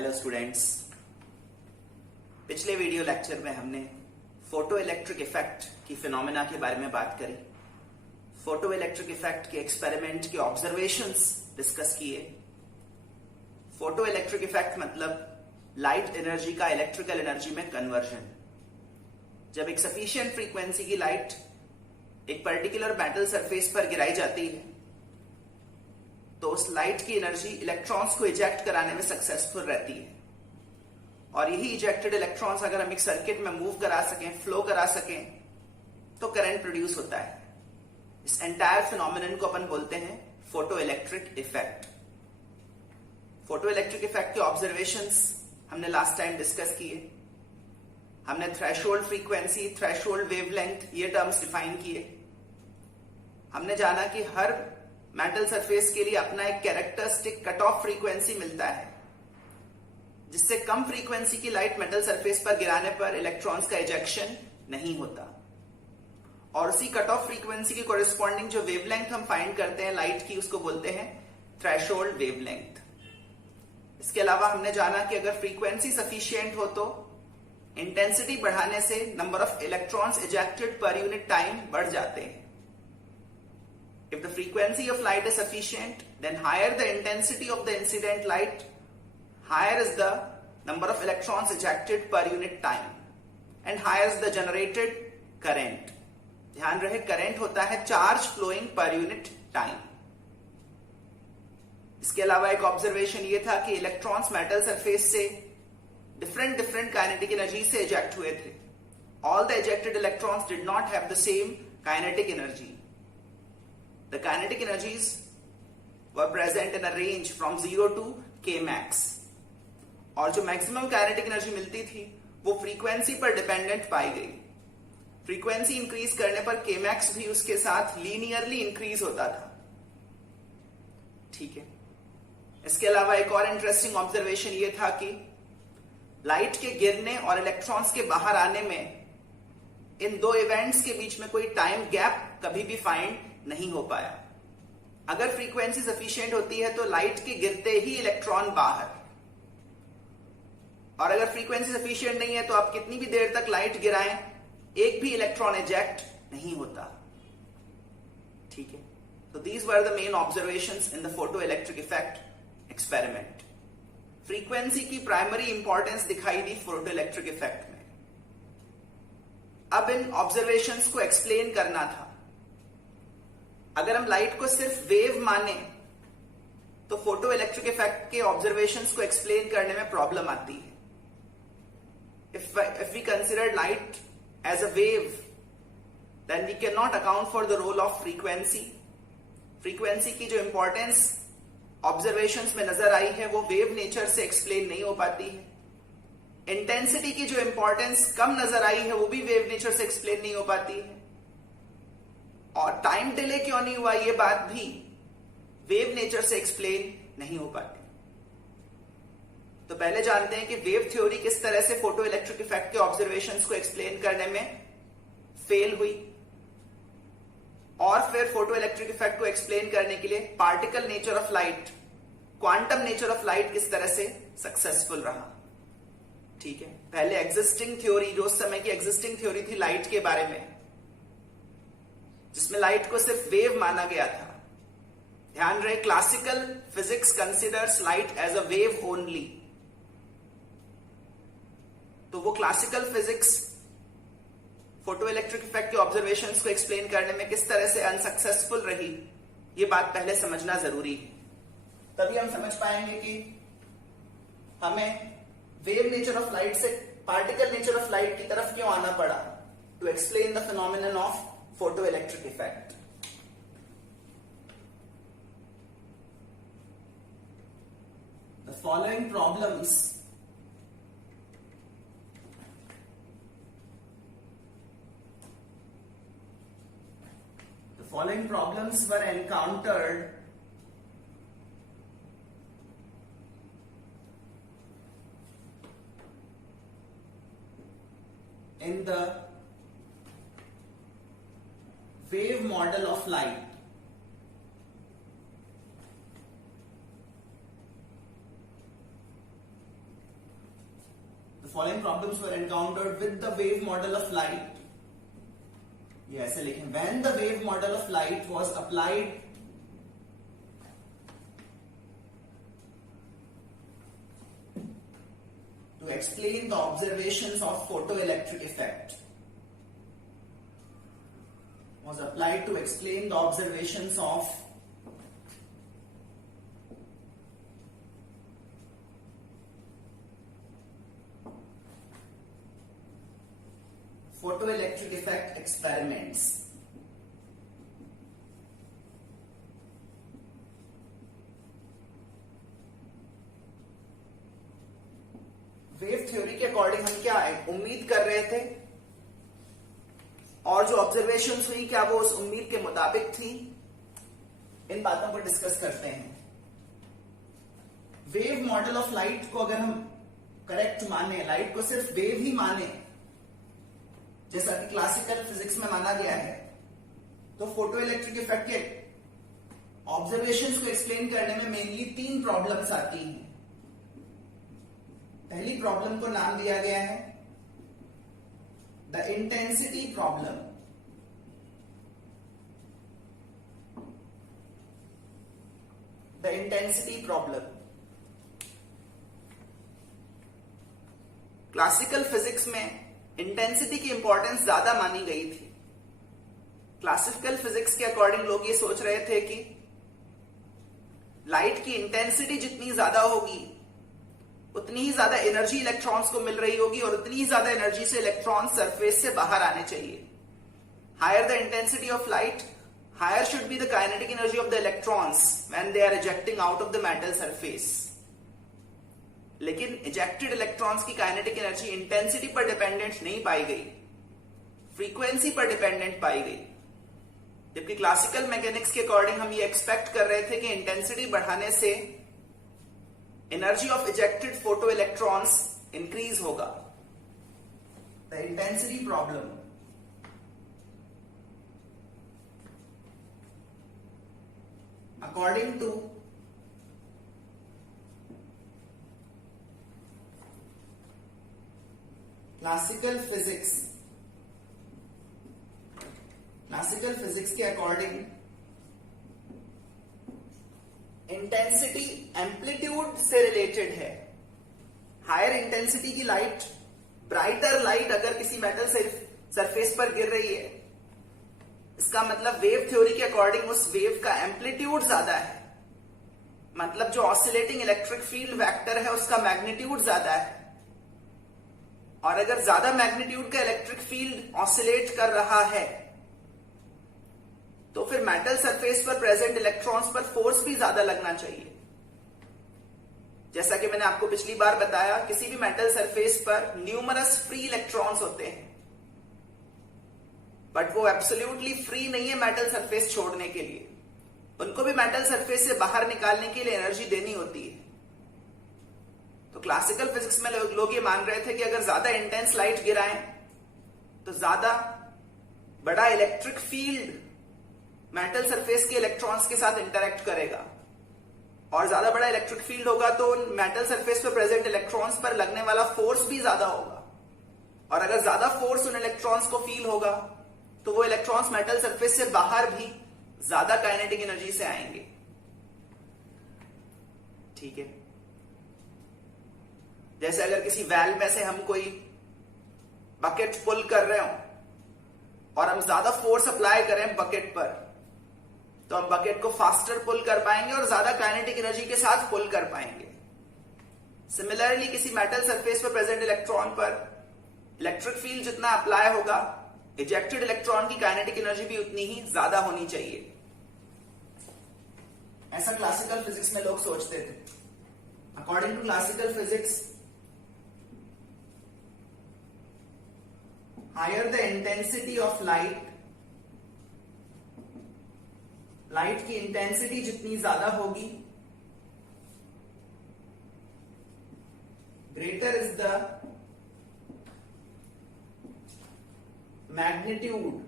Hello students, पिछले video lecture में हमने फोटो इलेक्ट्रिक इफेक्ट की फिनोमेना के बारे में बात करी। फोटो इलेक्ट्रिक इफेक्ट के एक्सपेरिमेंट के ऑब्जर्वेशंस डिस्कस किए। फोटो इलेक्ट्रिक इफेक्ट मतलब लाइट एनर्जी का इलेक्ट्रिकल एनर्जी में कन्वर्जन। जब एक सफिशिएंट फ्रीक्वेंसी की लाइट एक पर्टिकुलर मेटल सरफेस पर गिराई जाती है तो उस लाइट की एनर्जी इलेक्ट्रॉन्स को इजेक्ट कराने में सक्सेसफुल रहती है, और यही इजेक्टेड इलेक्ट्रॉन्स अगर हम एक सर्किट में मूव करा सकें, फ्लो करा सकें, तो करंट प्रोड्यूस होता है। इस एंटायर फिनोमेनन को अपन बोलते हैं photo electric effect. Photo electric effect के ऑब्जर्वेशंस हमने लास्ट टाइम डिस्कस किए। हमने थ्रेशोल्ड फ्रीक्वेंसी, थ्रेशोल्ड वेवलेंथ, ये टर्म्स डिफाइन किए। हमने जाना कि हर मेटल सरफेस के लिए अपना एक कैरेक्टरिस्टिक कट ऑफ फ्रीक्वेंसी मिलता है, जिससे कम फ्रीक्वेंसी की लाइट मेटल सरफेस पर गिराने पर इलेक्ट्रॉन्स का इजेक्शन नहीं होता, और उसी कट ऑफ फ्रीक्वेंसी के कोरिस्पॉन्डिंग जो वेवलेंथ हम फाइंड करते हैं लाइट की, उसको बोलते हैं थ्रेशोल्ड वेवलेंथ। इसके अलावा हमने जाना कि अगर फ्रीक्वेंसी सफिशिएंट हो तो इंटेंसिटी बढ़ाने से नंबर ऑफ इलेक्ट्रॉन्स इजेक्टेड पर यूनिट टाइम बढ़ जाते हैं। If the frequency of light is sufficient, then higher the intensity of the incident light, higher is the number of electrons ejected per unit time, and higher is the generated current. ध्यान रहे, current होता है charge flowing per unit time. इसके अलावा एक observation ये था कि इलेक्ट्रॉन्स मेटल सरफेस से डिफरेंट काइनेटिक एनर्जी से इजेक्ट हुए थे। All the ejected electrons did not have the same kinetic energy. The kinetic energies were present in a range from 0 to k max, और जो maximum kinetic energy मिलती थी वो frequency पर dependent पाई गई। फ्रीक्वेंसी इंक्रीज करने पर k max भी उसके साथ लीनियरली इंक्रीज होता था। ठीक है। इसके अलावा एक और इंटरेस्टिंग ऑब्जर्वेशन ये था कि लाइट के गिरने और इलेक्ट्रॉन्स के बाहर आने में इन दो इवेंट्स के बीच में कोई टाइम गैप कभी भी फाइंड नहीं हो पाया। अगर फ्रीक्वेंसी सफिशिएंट होती है तो लाइट के गिरते ही इलेक्ट्रॉन बाहर, और अगर फ्रीक्वेंसी सफिशिएंट नहीं है तो आप कितनी भी देर तक लाइट गिराएं, एक भी इलेक्ट्रॉन इजेक्ट नहीं होता। ठीक है। तो these were the main observations in the photo electric effect experiment. Frequency की प्राइमरी इंपॉर्टेंस दिखाई दी फोटो इलेक्ट्रिक इफेक्ट में। अब इन ऑब्जर्वेशंस को एक्सप्लेन करना था। अगर हम लाइट को सिर्फ वेव माने तो फोटो इलेक्ट्रिक इफेक्ट के ऑब्जर्वेशंस को एक्सप्लेन करने में प्रॉब्लम आती है। If we consider light as a wave, then we cannot account for the role of frequency. Frequency की जो इंपॉर्टेंस ऑब्जर्वेशंस में नजर आई है वो वेव नेचर से एक्सप्लेन नहीं हो पाती है। इंटेंसिटी की जो इंपॉर्टेंस कम नजर आई है वो भी वेव नेचर से एक्सप्लेन नहीं हो पाती है, और टाइम डिले क्यों नहीं हुआ ये बात भी वेव नेचर से एक्सप्लेन नहीं हो पाती। तो पहले जानते हैं कि वेव थ्योरी किस तरह से फोटो इलेक्ट्रिक इफेक्ट के ऑब्जर्वेशंस को एक्सप्लेन करने में फेल हुई, और फिर फोटो इलेक्ट्रिक इफेक्ट को एक्सप्लेन करने के लिए particle nature of light, quantum nature of light किस तरह से सक्सेसफुल रहा। ठीक है। पहले एग्जिस्टिंग थ्योरी, जो उस समय की एग्जिस्टिंग थ्योरी थी लाइट के बारे में, जिसमें लाइट को सिर्फ वेव माना गया था। ध्यान रहे, classical physics considers light as a wave only. तो वो classical physics photo electric effect के ऑब्जर्वेशंस को एक्सप्लेन करने में किस तरह से अनसक्सेसफुल रही, ये बात पहले समझना जरूरी है। तभी हम समझ पाएंगे कि हमें वेव नेचर ऑफ लाइट से पार्टिकल नेचर ऑफ लाइट की तरफ क्यों आना पड़ा, to explain the phenomenon of photoelectric effect. The following problems were encountered in the wave model of light. Following problems were encountered with the wave model of light, ये ऐसे लिखें, when the wave model of light was applied to explain the observations of photoelectric effect, was applied to explain the observations of photoelectric effect experiments. Wave theory के according हम क्या उम्मीद कर रहे थे और जो ऑब्जर्वेशंस हुई क्या वो उस उम्मीद के मुताबिक थी, इन बातों को डिस्कस करते हैं। वेव मॉडल ऑफ लाइट को अगर हम करेक्ट माने, लाइट को सिर्फ वेव ही माने जैसा कि क्लासिकल फिजिक्स में माना गया है, तो फोटो इलेक्ट्रिक इफेक्ट के ऑब्जर्वेशंस को एक्सप्लेन करने में मेनली 3 प्रॉब्लम्स आती हैं। पहली प्रॉब्लम को नाम दिया गया है the intensity problem. The intensity problem classical physics में इंटेंसिटी की इंपॉर्टेंस ज्यादा मानी गई थी। क्लासिकल फिजिक्स के अकॉर्डिंग लोग ये सोच रहे थे कि लाइट की इंटेंसिटी जितनी ज्यादा होगी उतनी ही ज्यादा एनर्जी इलेक्ट्रॉन्स को मिल रही होगी और उतनी ही ज्यादा एनर्जी से इलेक्ट्रॉन सरफेस से बाहर आने चाहिए। Higher the intensity of light, higher should be the kinetic energy of the electrons when they are ejecting out of the metal surface. लेकिन इजेक्टेड इलेक्ट्रॉन्स की काइनेटिक एनर्जी इंटेंसिटी पर dependent नहीं पाई गई, फ्रीक्वेंसी पर डिपेंडेंट पाई गई। जबकि classical mechanics के अकॉर्डिंग हम ये एक्सपेक्ट कर रहे थे कि इंटेंसिटी बढ़ाने से energy of ejected photo electrons increase होगा। The intensity problem according to classical physics के अकॉर्डिंग इंटेंसिटी एम्पलीट्यूड से रिलेटेड है। हायर इंटेंसिटी की लाइट, ब्राइटर लाइट अगर किसी मेटल सरफेस पर गिर रही है, इसका मतलब वेव थ्योरी के अकॉर्डिंग उस वेव का एम्पलीट्यूड ज्यादा है, मतलब जो ऑसिलेटिंग इलेक्ट्रिक फील्ड वेक्टर है उसका मैग्नीट्यूड ज्यादा है। और अगर ज्यादा मैग्नीट्यूड का इलेक्ट्रिक फील्ड ऑसिलेट कर रहा है तो फिर मेटल सरफेस पर प्रेजेंट इलेक्ट्रॉन्स पर फोर्स भी ज्यादा लगना चाहिए। जैसा कि मैंने आपको पिछली बार बताया, किसी भी मेटल सरफेस पर न्यूमरस फ्री इलेक्ट्रॉन्स होते हैं, बट वो एब्सोल्युटली फ्री नहीं है मेटल सरफेस छोड़ने के लिए। उनको भी मेटल सरफेस से बाहर निकालने के लिए एनर्जी देनी होती है। तो क्लासिकल फिजिक्स में लोग ये मान रहे थे कि अगर ज्यादा इंटेंस लाइट गिराएं तो ज्यादा बड़ा इलेक्ट्रिक फील्ड मेटल सरफेस के इलेक्ट्रॉन्स के साथ इंटरेक्ट करेगा, और ज्यादा बड़ा इलेक्ट्रिक फील्ड होगा तो मेटल सरफेस पर प्रेजेंट इलेक्ट्रॉन्स पर लगने वाला फोर्स भी ज्यादा होगा, और अगर ज्यादा फोर्स उन इलेक्ट्रॉन्स को फील होगा तो वो इलेक्ट्रॉन्स मेटल सरफेस से बाहर भी ज्यादा काइनेटिक एनर्जी से आएंगे। ठीक है, जैसे अगर किसी वेल में से हम कोई बकेट पुल कर रहे हो और हम ज्यादा फोर्स अप्लाई करें बकेट पर, तो हम बकेट को फास्टर पुल कर पाएंगे और ज्यादा काइनेटिक एनर्जी के साथ पुल कर पाएंगे। सिमिलरली किसी मेटल सरफेस पर प्रेजेंट इलेक्ट्रॉन पर इलेक्ट्रिक फील्ड जितना अप्लाई होगा, इजेक्टेड इलेक्ट्रॉन की काइनेटिक एनर्जी भी उतनी ही ज्यादा होनी चाहिए। ऐसा क्लासिकल फिजिक्स में लोग सोचते थे। According to classical physics, higher the intensity of light, light की इंटेंसिटी जितनी ज्यादा होगी, greater is the magnitude,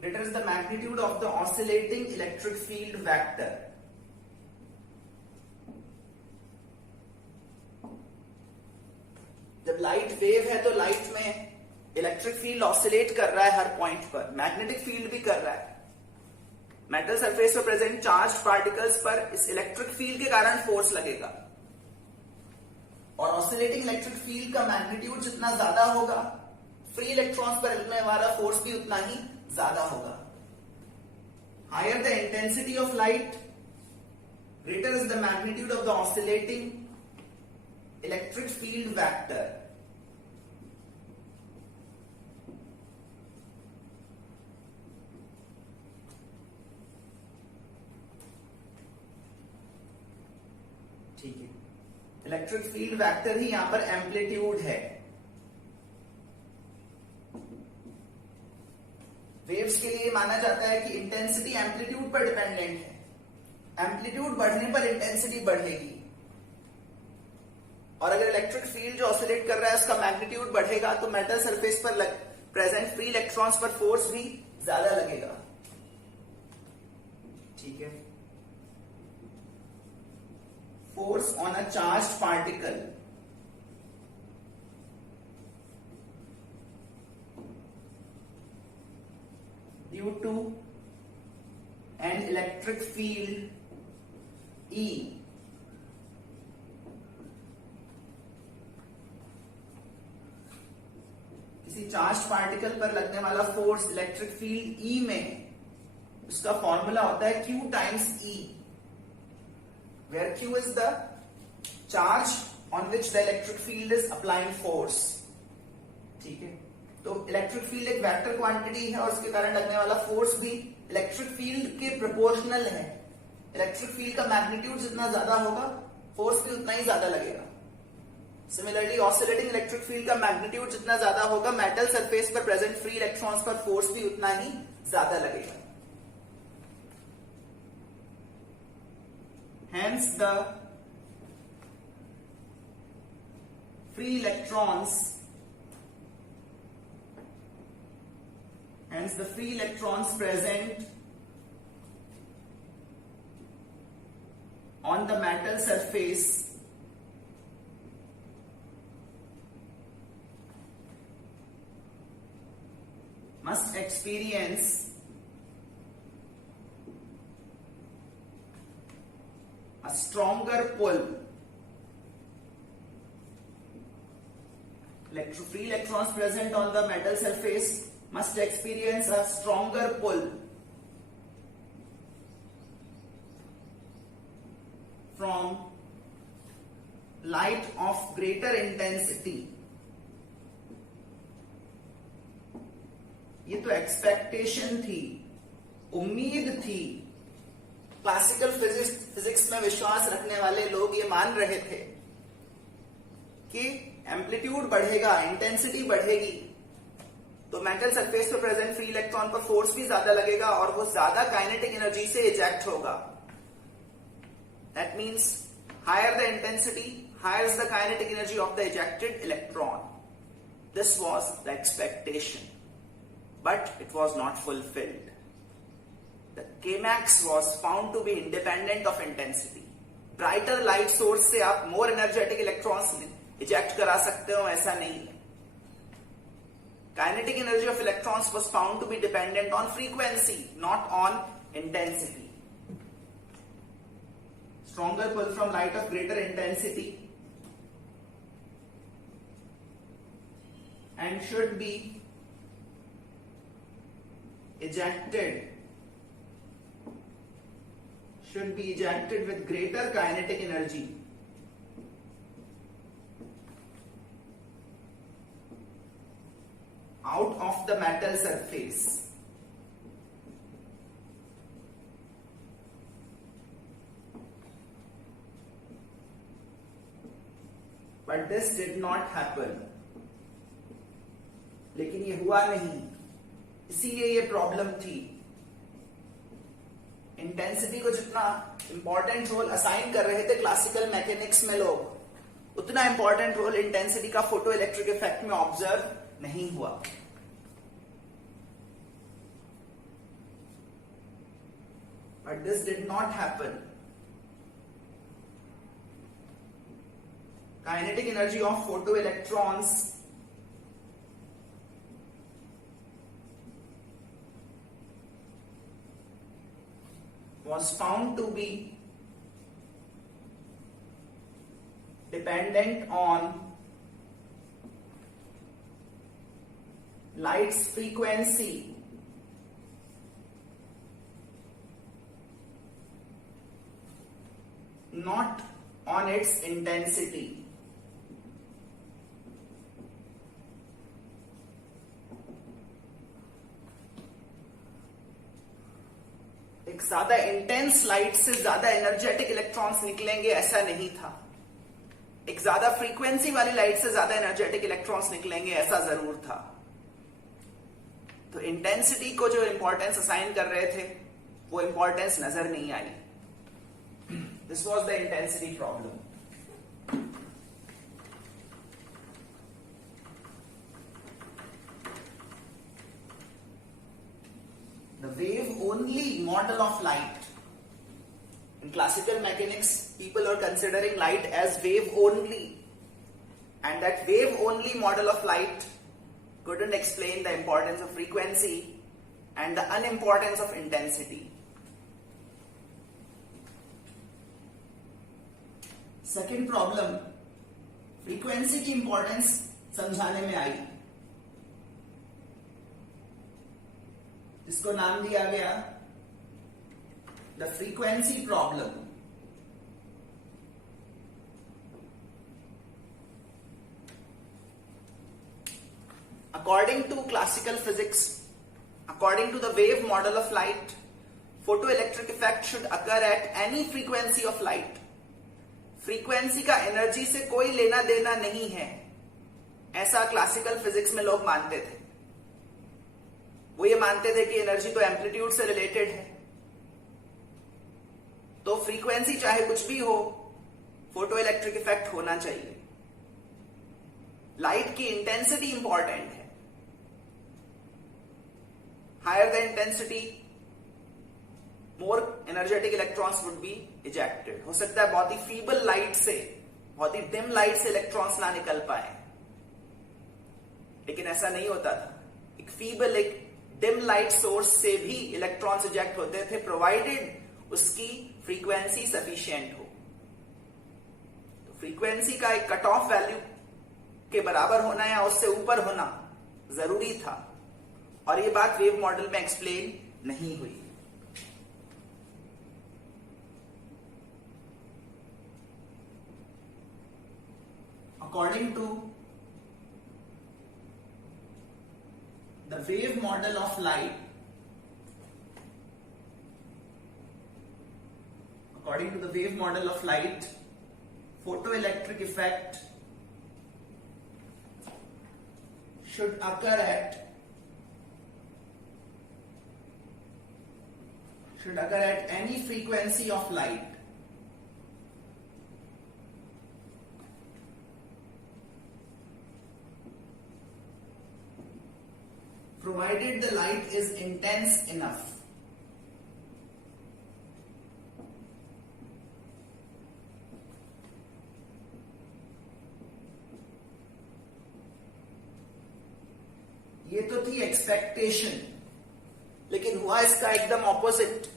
greater is the magnitude of the oscillating electric field vector. जब लाइट वेव है तो लाइट में इलेक्ट्रिक फील्ड ऑसिलेट कर रहा है हर पॉइंट पर, मैग्नेटिक फील्ड भी कर रहा है। मेटल सरफेस पर प्रेजेंट चार्ज पार्टिकल्स पर इस इलेक्ट्रिक फील्ड के कारण फोर्स लगेगा, और ऑसिलेटिंग इलेक्ट्रिक फील्ड का मैग्नीट्यूड जितना ज्यादा होगा, फ्री इलेक्ट्रॉन्स पर लगने वाला फोर्स भी उतना ही ज्यादा होगा। Higher the intensity of light, greater is the magnitude of the oscillating electric field vector. ठीक है, इलेक्ट्रिक फील्ड वेक्टर ही यहां पर एम्पलीट्यूड है। वेव्स के लिए माना जाता है कि इंटेंसिटी एम्पलीट्यूड पर डिपेंडेंट है, एम्पलीट्यूड बढ़ने पर इंटेंसिटी बढ़ेगी, और अगर इलेक्ट्रिक फील्ड जो ऑसिलेट कर रहा है उसका मैग्नीट्यूड बढ़ेगा तो मेटल सरफेस पर प्रेजेंट फ्री इलेक्ट्रॉन्स पर फोर्स भी ज्यादा लगेगा। ठीक है, force on a charged particle due to an electric field E किसी चार्ज पार्टिकल पर लगने वाला फोर्स इलेक्ट्रिक फील्ड E में, उसका फॉर्मूला होता है Q times E, where Q is the charge on which the electric field is applying force। ठीक है, तो इलेक्ट्रिक फील्ड एक वेक्टर क्वांटिटी है और उसके कारण लगने वाला फोर्स भी इलेक्ट्रिक फील्ड के प्रोपोर्शनल है। इलेक्ट्रिक फील्ड का मैग्नीट्यूड जितना ज्यादा होगा, फोर्स भी उतना ही ज्यादा लगेगा। सिमिलरली ऑसिलेटिंग इलेक्ट्रिक फील्ड का मैग्नीट्यूड जितना ज्यादा होगा, मेटल सरफेस पर प्रेजेंट फ्री इलेक्ट्रॉन्स पर फोर्स भी उतना ही ज्यादा लगेगा। Hence the free electrons, present on the metal surface must experience a stronger pull. Free electrons present on the metal surface must experience a stronger pull from light of greater intensity. ये तो expectation थी, उम्मीद थी। Classical physics में विश्वास रखने वाले लोग ये मान रहे थे कि एम्पलीट्यूड बढ़ेगा, इंटेंसिटी बढ़ेगी, तो मेटल सरफेस पर प्रेजेंट फ्री इलेक्ट्रॉन पर फोर्स भी ज्यादा लगेगा और वो ज्यादा काइनेटिक एनर्जी से इजेक्ट होगा। That means higher the intensity, higher is the kinetic energy of the ejected electron. This was the expectation, but it was not fulfilled. The Kmax was found to be independent of intensity. Brighter light source से आप more energetic electrons eject करा सकते हो, ऐसा नहीं है। Kinetic energy of electrons was found to be dependent on frequency, not on intensity. Stronger pull from light of greater intensity and should be ejected with greater kinetic energy out of the metal surface. But this did not happen. लेकिन ये हुआ नहीं, इसीलिए ये problem थी। Intensity को जितना important role assign कर रहे थे क्लासिकल मैकेनिक्स में लोग, उतना इंपॉर्टेंट रोल इंटेंसिटी का फोटो इलेक्ट्रिक इफेक्ट में ऑब्जर्व नहीं हुआ। But this did not happen. Kinetic energy of photoelectrons was found to be dependent on light's frequency not on its intensity. एक ज्यादा इंटेंस लाइट से ज्यादा एनर्जेटिक इलेक्ट्रॉन्स निकलेंगे ऐसा नहीं था, एक ज्यादा फ्रीक्वेंसी वाली लाइट से ज्यादा एनर्जेटिक इलेक्ट्रॉन्स निकलेंगे ऐसा जरूर था। तो इंटेंसिटी को जो इंपॉर्टेंस असाइन कर रहे थे वो इंपॉर्टेंस नजर नहीं आई। This was the intensity problem. The wave only model of light. In classical mechanics, people are considering light as wave only, and that wave only model of light couldn't explain the importance of frequency and the unimportance of intensity. Second problem, frequency की importance समझाने में आई, इसको नाम दिया गया the frequency problem. According to classical physics, according to the wave model of light, photoelectric effect should occur at any frequency of light. Frequency का energy से कोई लेना देना नहीं है, ऐसा क्लासिकल फिजिक्स में लोग मानते थे। वो ये मानते थे कि एनर्जी तो एम्पलीट्यूड से रिलेटेड है, तो फ्रीक्वेंसी चाहे कुछ भी हो, फोटो इलेक्ट्रिक इफेक्ट होना चाहिए। लाइट की इंटेंसिटी इंपॉर्टेंट है, higher the intensity more energetic electrons would be ejected. हो सकता है बहुत ही फीबल लाइट से, बहुत ही डिम लाइट से इलेक्ट्रॉन्स ना निकल पाए, लेकिन ऐसा नहीं होता था। एक फीबल, एक डिम लाइट सोर्स से भी इलेक्ट्रॉन्स इजेक्ट होते थे, प्रोवाइडेड उसकी फ्रीक्वेंसी सफिशिएंट हो। तो फ्रीक्वेंसी का एक कट ऑफ वैल्यू के बराबर होना या उससे ऊपर होना जरूरी था, और ये बात वेव मॉडल में एक्सप्लेन नहीं हुई। According to the wave model of light, according to the wave model of light, photoelectric effect should occur at any frequency of light, provided the light is intense enough. ये तो थी expectation, लेकिन हुआ इसका एकदम opposite.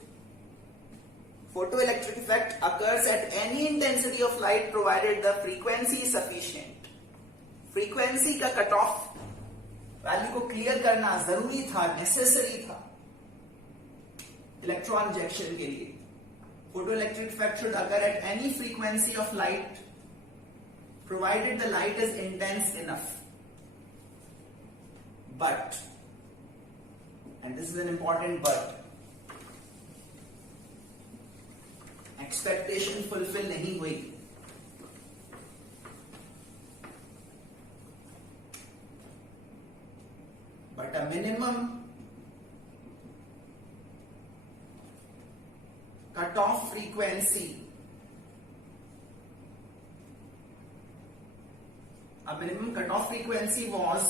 Photo electric effect occurs at any intensity of light provided the frequency is sufficient. Frequency का cut off value को clear करना जरूरी था, नेसेसरी था इलेक्ट्रॉन इंजेक्शन के लिए। Photo electric effect should occur at any frequency of light provided the light is intense enough. But, and this is an important but, expectation fulfil नहीं हुई। But a minimum cutoff frequency, was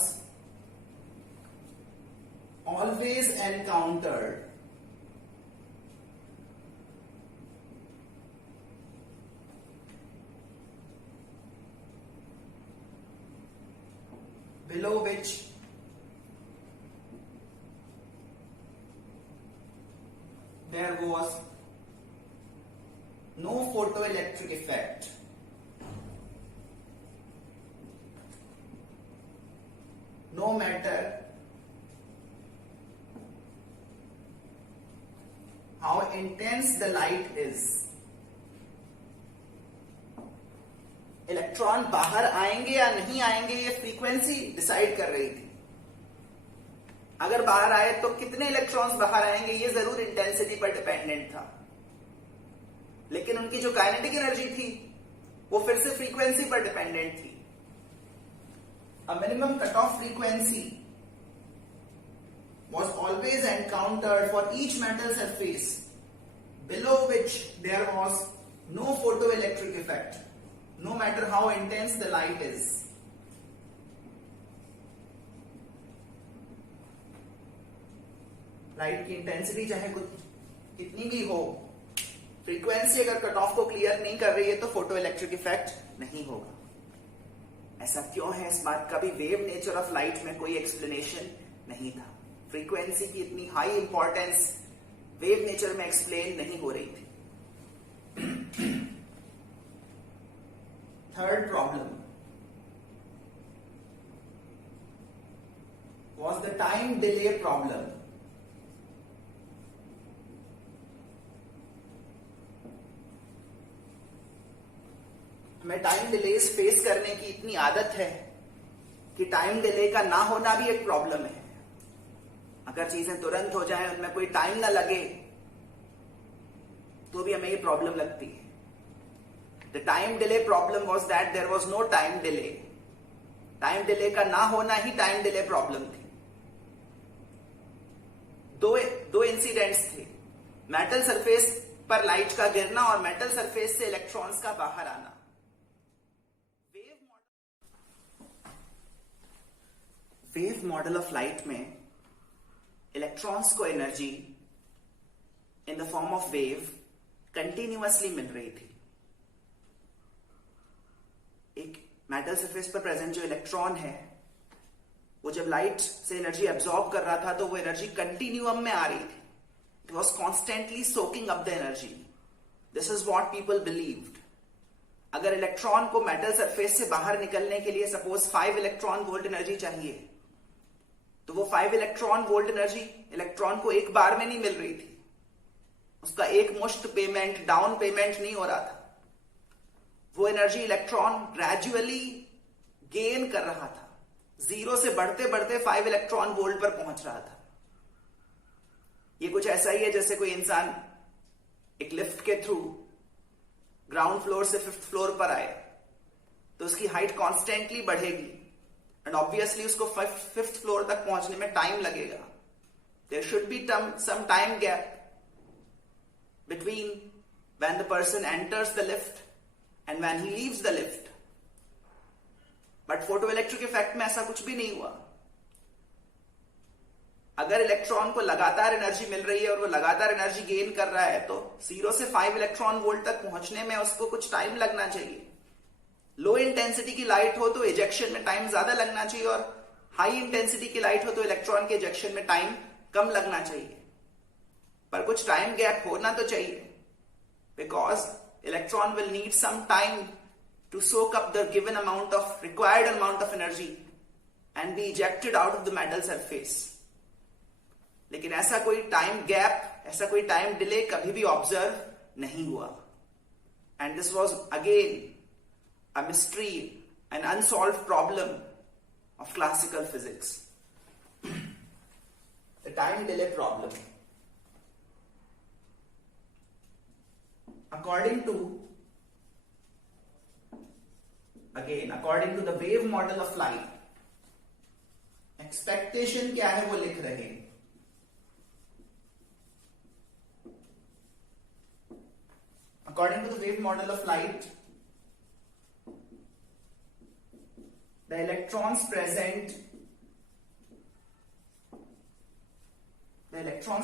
always encountered below which there was no photoelectric effect. No matter how intense the light is. Electron बाहर आएंगे या नहीं आएंगे ये frequency decide कर रही थी. अगर बाहर आए तो कितने इलेक्ट्रॉन्स बाहर आएंगे ये जरूर इंटेंसिटी पर डिपेंडेंट था, लेकिन उनकी जो काइनेटिक एनर्जी थी वो फिर से फ्रीक्वेंसी पर डिपेंडेंट थी. A minimum cutoff frequency was always encountered for each metal surface below which there was no photoelectric effect, no matter how intense the light is. Light की इंटेंसिटी चाहे कितनी भी हो, फ्रीक्वेंसी अगर कट ऑफ को clear नहीं कर रही है तो फोटो इलेक्ट्रिक इफेक्ट नहीं होगा. ऐसा क्यों है, इस बात का भी वेव नेचर ऑफ लाइट में कोई एक्सप्लेनेशन नहीं था. फ्रीक्वेंसी की इतनी हाई इंपॉर्टेंस वेव नेचर में एक्सप्लेन नहीं हो रही थी. Third problem was the time delay problem. हमें टाइम डिलेस फेस करने की इतनी आदत है कि टाइम डिले का ना होना भी एक प्रॉब्लम है. अगर चीजें तुरंत हो जाएं, उनमें कोई टाइम ना लगे, तो भी हमें ये प्रॉब्लम लगती है. The time delay problem was that there was no time delay. Time delay का ना होना ही टाइम डिले प्रॉब्लम थी. दो इंसिडेंट्स थे, मेटल सरफेस पर लाइट का गिरना और मेटल सरफेस से इलेक्ट्रॉन्स का बाहर आना. वेव मॉडल ऑफ लाइट में इलेक्ट्रॉन्स को energy in the form of wave continuously मिल रही थी. एक मेटल सरफेस पर प्रेजेंट जो इलेक्ट्रॉन है वो जब लाइट से एनर्जी एब्सॉर्ब कर रहा था तो वो एनर्जी कंटिन्यूअम में आ रही थी. It was constantly soaking up the energy. This is what people believed. अगर इलेक्ट्रॉन को मेटल सरफेस से बाहर निकलने के लिए सपोज 5 इलेक्ट्रॉन वोल्ट एनर्जी चाहिए, तो वो 5 इलेक्ट्रॉन वोल्ट एनर्जी इलेक्ट्रॉन को एक बार में नहीं मिल रही थी. उसका एक मुश्त पेमेंट, डाउन पेमेंट नहीं हो रहा था. वो एनर्जी इलेक्ट्रॉन ग्रेजुअली गेन कर रहा था. 0 से बढ़ते बढ़ते 5 इलेक्ट्रॉन वोल्ट पर पहुंच रहा था. ये कुछ ऐसा ही है जैसे कोई इंसान एक लिफ्ट के थ्रू ग्राउंड फ्लोर से 5th फ्लोर पर आए तो उसकी हाइट कॉन्स्टेंटली बढ़ेगी एंड ऑब्वियसली उसको 5th फ्लोर तक पहुंचने में टाइम लगेगा. There should be some time gap between when the person enters the lift and when he leaves the lift. But photoelectric effect में ऐसा कुछ भी नहीं हुआ. अगर इलेक्ट्रॉन को लगातार एनर्जी मिल रही है और वो लगातार एनर्जी गेन कर रहा है तो 0 से 5 इलेक्ट्रॉन वोल्ट तक पहुंचने में उसको कुछ टाइम लगना चाहिए. लो इंटेंसिटी की लाइट हो तो इजेक्शन में टाइम ज्यादा लगना चाहिए और हाई इंटेंसिटी की लाइट हो तो इलेक्ट्रॉन के इजेक्शन में टाइम कम लगना चाहिए. पर कुछ टाइम गैप होना तो चाहिए, because electron will need some time to soak up the given amount of required amount of energy and be ejected out of the metal surface. लेकिन ऐसा कोई टाइम गैप, ऐसा कोई टाइम डिले कभी भी ऑब्जर्व नहीं हुआ. And this was again a mystery, an unsolved problem of classical physics. The time delay problem. According to the wave model of light, expectation क्या है वो लिख रहे हैं. According to the wave model of light, the electrons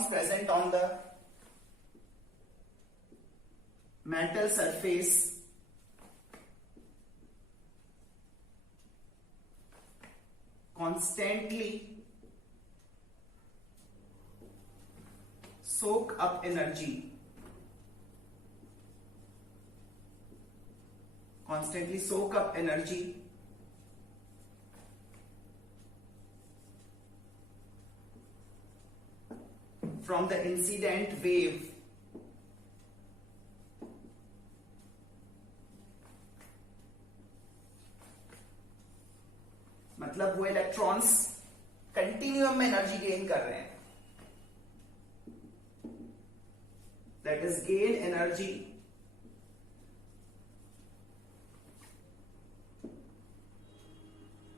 present on the metal surface constantly soak up energy. Constantly soak up energy from the incident wave मतलब वो electrons continuum में energy gain कर रहे हैं. That is gain energy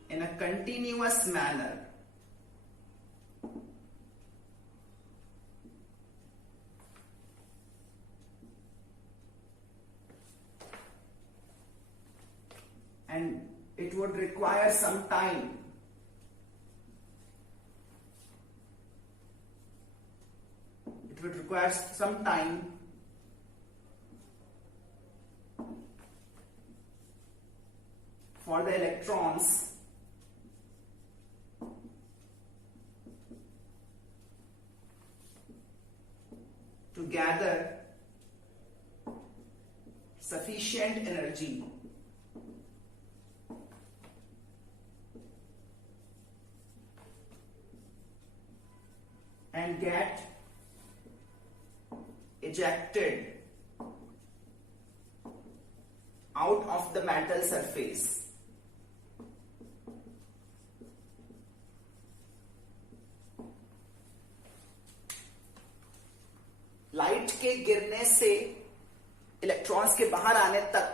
in a continuous manner. And it would require some time. It would require some time for the electrons to gather sufficient energy and get ejected out of the metal surface. Light के गिरने से electrons के बाहर आने तक,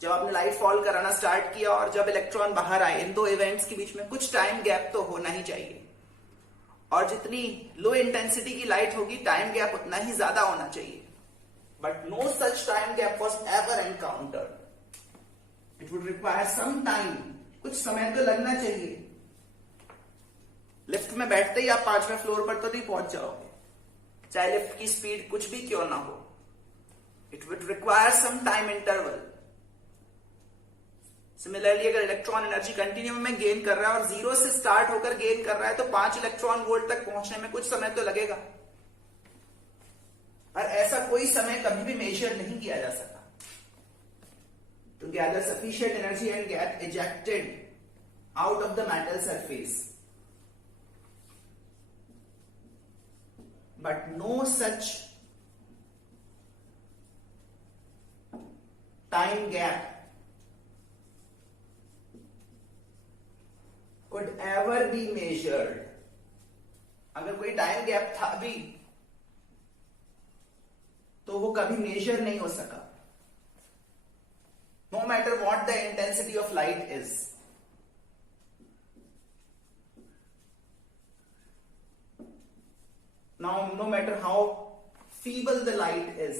जब आपने light fall कराना स्टार्ट किया और जब इलेक्ट्रॉन बाहर आए, इन दो इवेंट्स के बीच में कुछ टाइम गैप तो होना ही चाहिए. और जितनी लो इंटेंसिटी की लाइट होगी, टाइम गैप उतना ही ज्यादा होना चाहिए. But no such time gap was ever encountered. It would require some time. कुछ समय तो लगना चाहिए. लिफ्ट में बैठते ही आप 5वें फ्लोर पर तो नहीं पहुंच जाओगे, चाहे लिफ्ट की स्पीड कुछ भी क्यों ना हो. It would require some time interval. Similarly अगर इलेक्ट्रॉन एनर्जी कंटिन्यूम में गेन कर रहा है और 0 से स्टार्ट होकर गेन कर रहा है, तो 5 इलेक्ट्रॉन वोल्ट तक पहुंचने में कुछ समय तो लगेगा. और ऐसा कोई समय कभी भी मेजर नहीं किया जा सका. To gather sufficient energy and get ejected out of the metal surface. But no such time gap could ever be measured. अगर कोई टाइम गैप था भी तो वो कभी मेजर नहीं हो सका. No matter what the intensity of light is. Now, no matter how feeble the light is,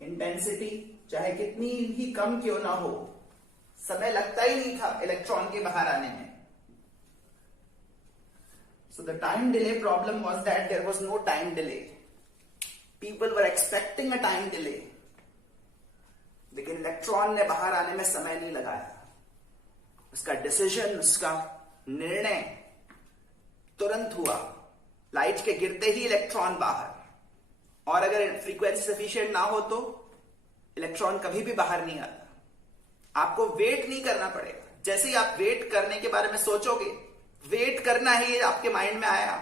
intensity चाहे कितनी ही कम क्यों ना हो, समय लगता ही नहीं था इलेक्ट्रॉन के बाहर आने में. So the time delay problem was that there was no time delay. People were expecting a time delay, लेकिन इलेक्ट्रॉन ने बाहर आने में समय नहीं लगाया. उसका डिसीजन, उसका निर्णय तुरंत हुआ. लाइट के गिरते ही इलेक्ट्रॉन बाहर. और अगर फ्रीक्वेंसी सफिशिएंट ना हो तो इलेक्ट्रॉन कभी भी बाहर नहीं आता. आपको वेट नहीं करना पड़ेगा. जैसे ही आप वेट करने के बारे में सोचोगे, वेट करना है ये आपके माइंड में आया,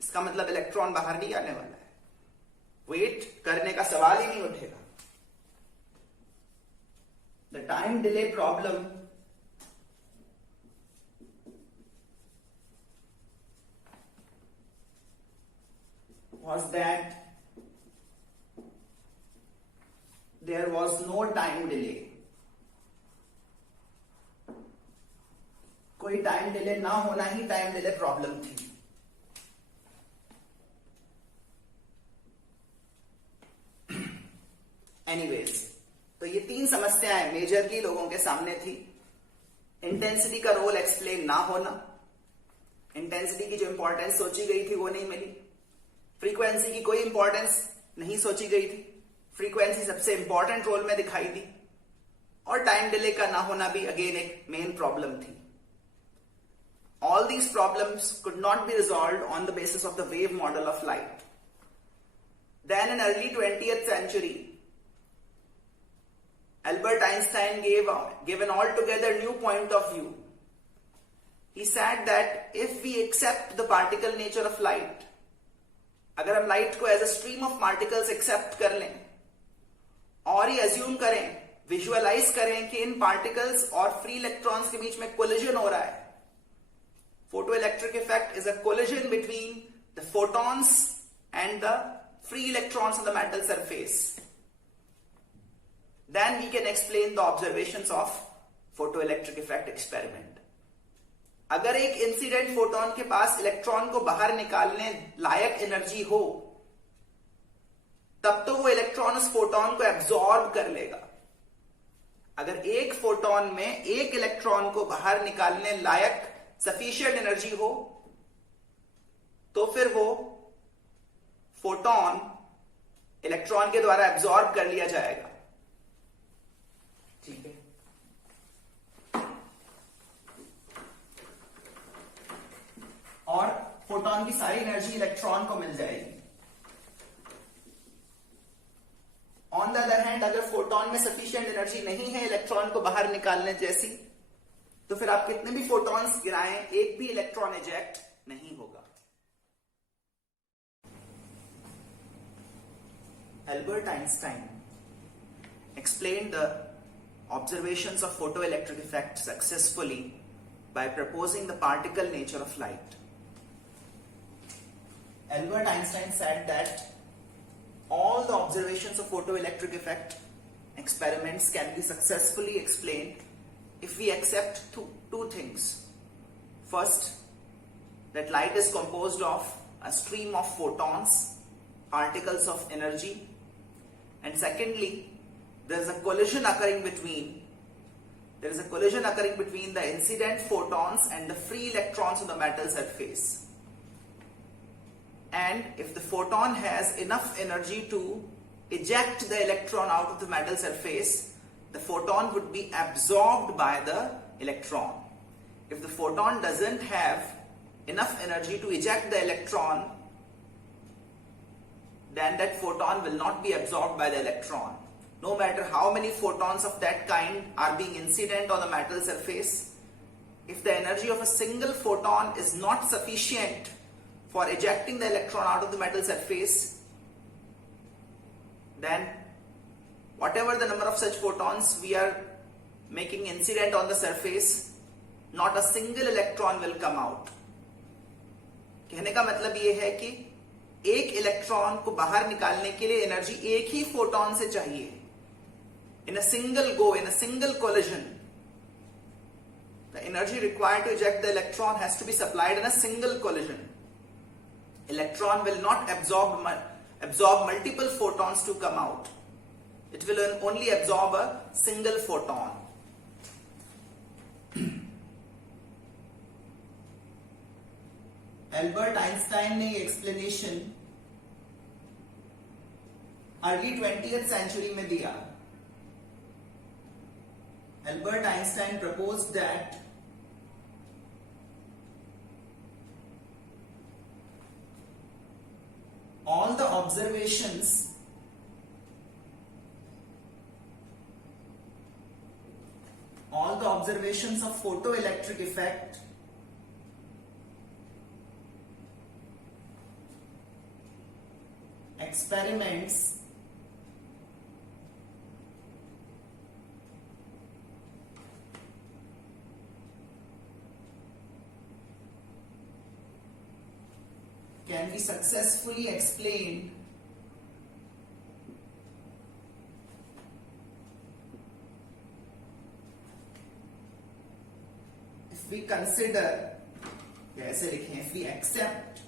इसका मतलब इलेक्ट्रॉन बाहर नहीं आने वाला है. वेट करने का सवाल ही नहीं उठेगा. The time delay problem was that there was no time delay. कोई टाइम डिले ना होना ही टाइम डिले प्रॉब्लम थी. एनीवेज, तो ये 3 समस्याएं मेजरली लोगों के सामने थी. इंटेंसिटी का रोल एक्सप्लेन ना होना, इंटेंसिटी की जो इंपॉर्टेंस सोची गई थी वो नहीं मिली, फ्रीक्वेंसी की कोई इंपॉर्टेंस नहीं सोची गई थी, फ्रीक्वेंसी सबसे इंपॉर्टेंट रोल में दिखाई दी, और टाइम डिले का ना होना भी अगेन एक मेन प्रॉब्लम थी. All these problems could not be resolved on the basis of the wave model of light. Then in early 20th century, Albert Einstein gave an altogether new point of view. He said that if we accept the particle nature of light, अगर हम light को as a stream of particles accept कर लें और ये assume करें, visualise करें कि इन पार्टिकल्स और फ्री इलेक्ट्रॉन्स के बीच में कोलिजन हो रहा है. Photoelectric effect is a collision between the photons and the free electrons on the metal surface. Then we can explain the observations of photoelectric effect experiment. अगर एक इंसिडेंट फोटोन के पास electron को बाहर निकालने लायक एनर्जी हो, तब तो वो इलेक्ट्रॉन उस फोटोन को एब्जॉर्ब कर लेगा. अगर एक फोटोन में एक इलेक्ट्रॉन को बाहर निकालने लायक सफिशिएंट एनर्जी हो, तो फिर वो फोटोन इलेक्ट्रॉन के द्वारा एब्जॉर्ब कर लिया जाएगा. ठीक है. और फोटोन की सारी एनर्जी इलेक्ट्रॉन को मिल जाएगी. ऑन द अदर हैंड, अगर फोटोन में सफिशिएंट एनर्जी नहीं है इलेक्ट्रॉन को बाहर निकालने जैसी, तो फिर आप कितने भी फोटॉन्स गिराएं, एक भी इलेक्ट्रॉन इजेक्ट नहीं होगा. Albert Einstein explained the observations of photoelectric effect successfully by proposing the particle nature of light. Albert Einstein said that all the observations of photoelectric effect experiments can be successfully explained if we accept two things. First, that light is composed of a stream of photons, particles of energy, and secondly, there is a collision occurring between the incident photons and the free electrons on the metal surface. And if the photon has enough energy to eject the electron out of the metal surface, the photon would be absorbed by the electron. If the photon doesn't have enough energy to eject the electron, then that photon will not be absorbed by the electron. No matter how many photons of that kind are being incident on the metal surface, if the energy of a single photon is not sufficient for ejecting the electron out of the metal surface, then whatever the number of such photons we are making incident on the surface, not a single electron will come out. कहने का मतलब ये है कि एक electron को बाहर निकालने के लिए एनर्जी एक ही फोटोन से चाहिए. In a single collision, the energy required to eject the electron has to be supplied in a single collision. Electron will not absorb multiple photons to come out. It will only absorb a single photon. Albert Einstein ने explanation early 20th century में दिया. Albert Einstein proposed that all the observations of photoelectric effect experiments can be successfully explained if we consider, ऐसे लिखें, if we accept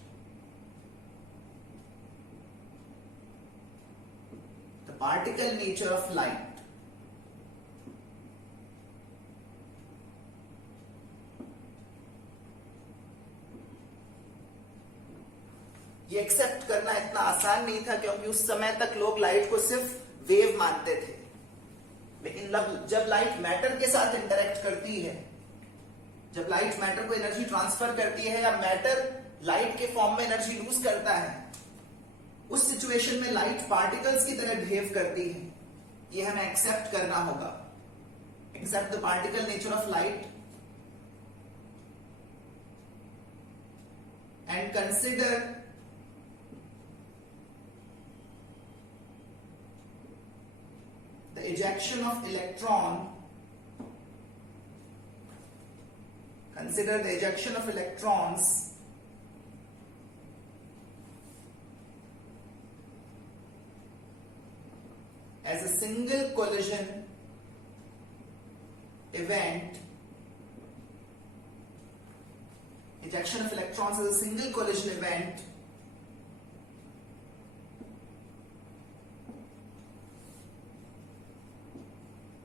the particle nature of light, ये accept करना इतना आसान नहीं था क्योंकि उस समय तक लोग लाइट को सिर्फ वेव मानते थे. लेकिन जब लाइट मैटर के साथ इंटरेक्ट करती है, जब लाइट मैटर को एनर्जी ट्रांसफर करती है या मैटर लाइट के फॉर्म में एनर्जी लूज करता है, उस सिचुएशन में लाइट पार्टिकल्स की तरह बिहेव करती है। ये हमें एक्सेप्ट करना होगा। Accept the particle nature of light and consider the ejection of electron, consider the ejection of electrons as a single collision event. Ejection of electrons as a single collision event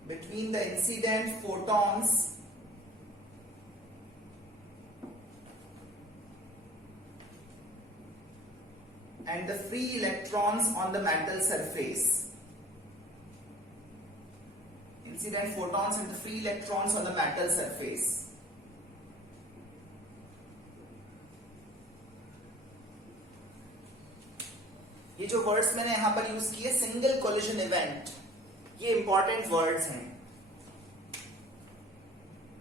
between the incident photons and the free electrons on the metal surface. Incident photons and the free electrons on the metal surface. ये जो words मैंने यहां पर use किए, single collision event, ये important words हैं।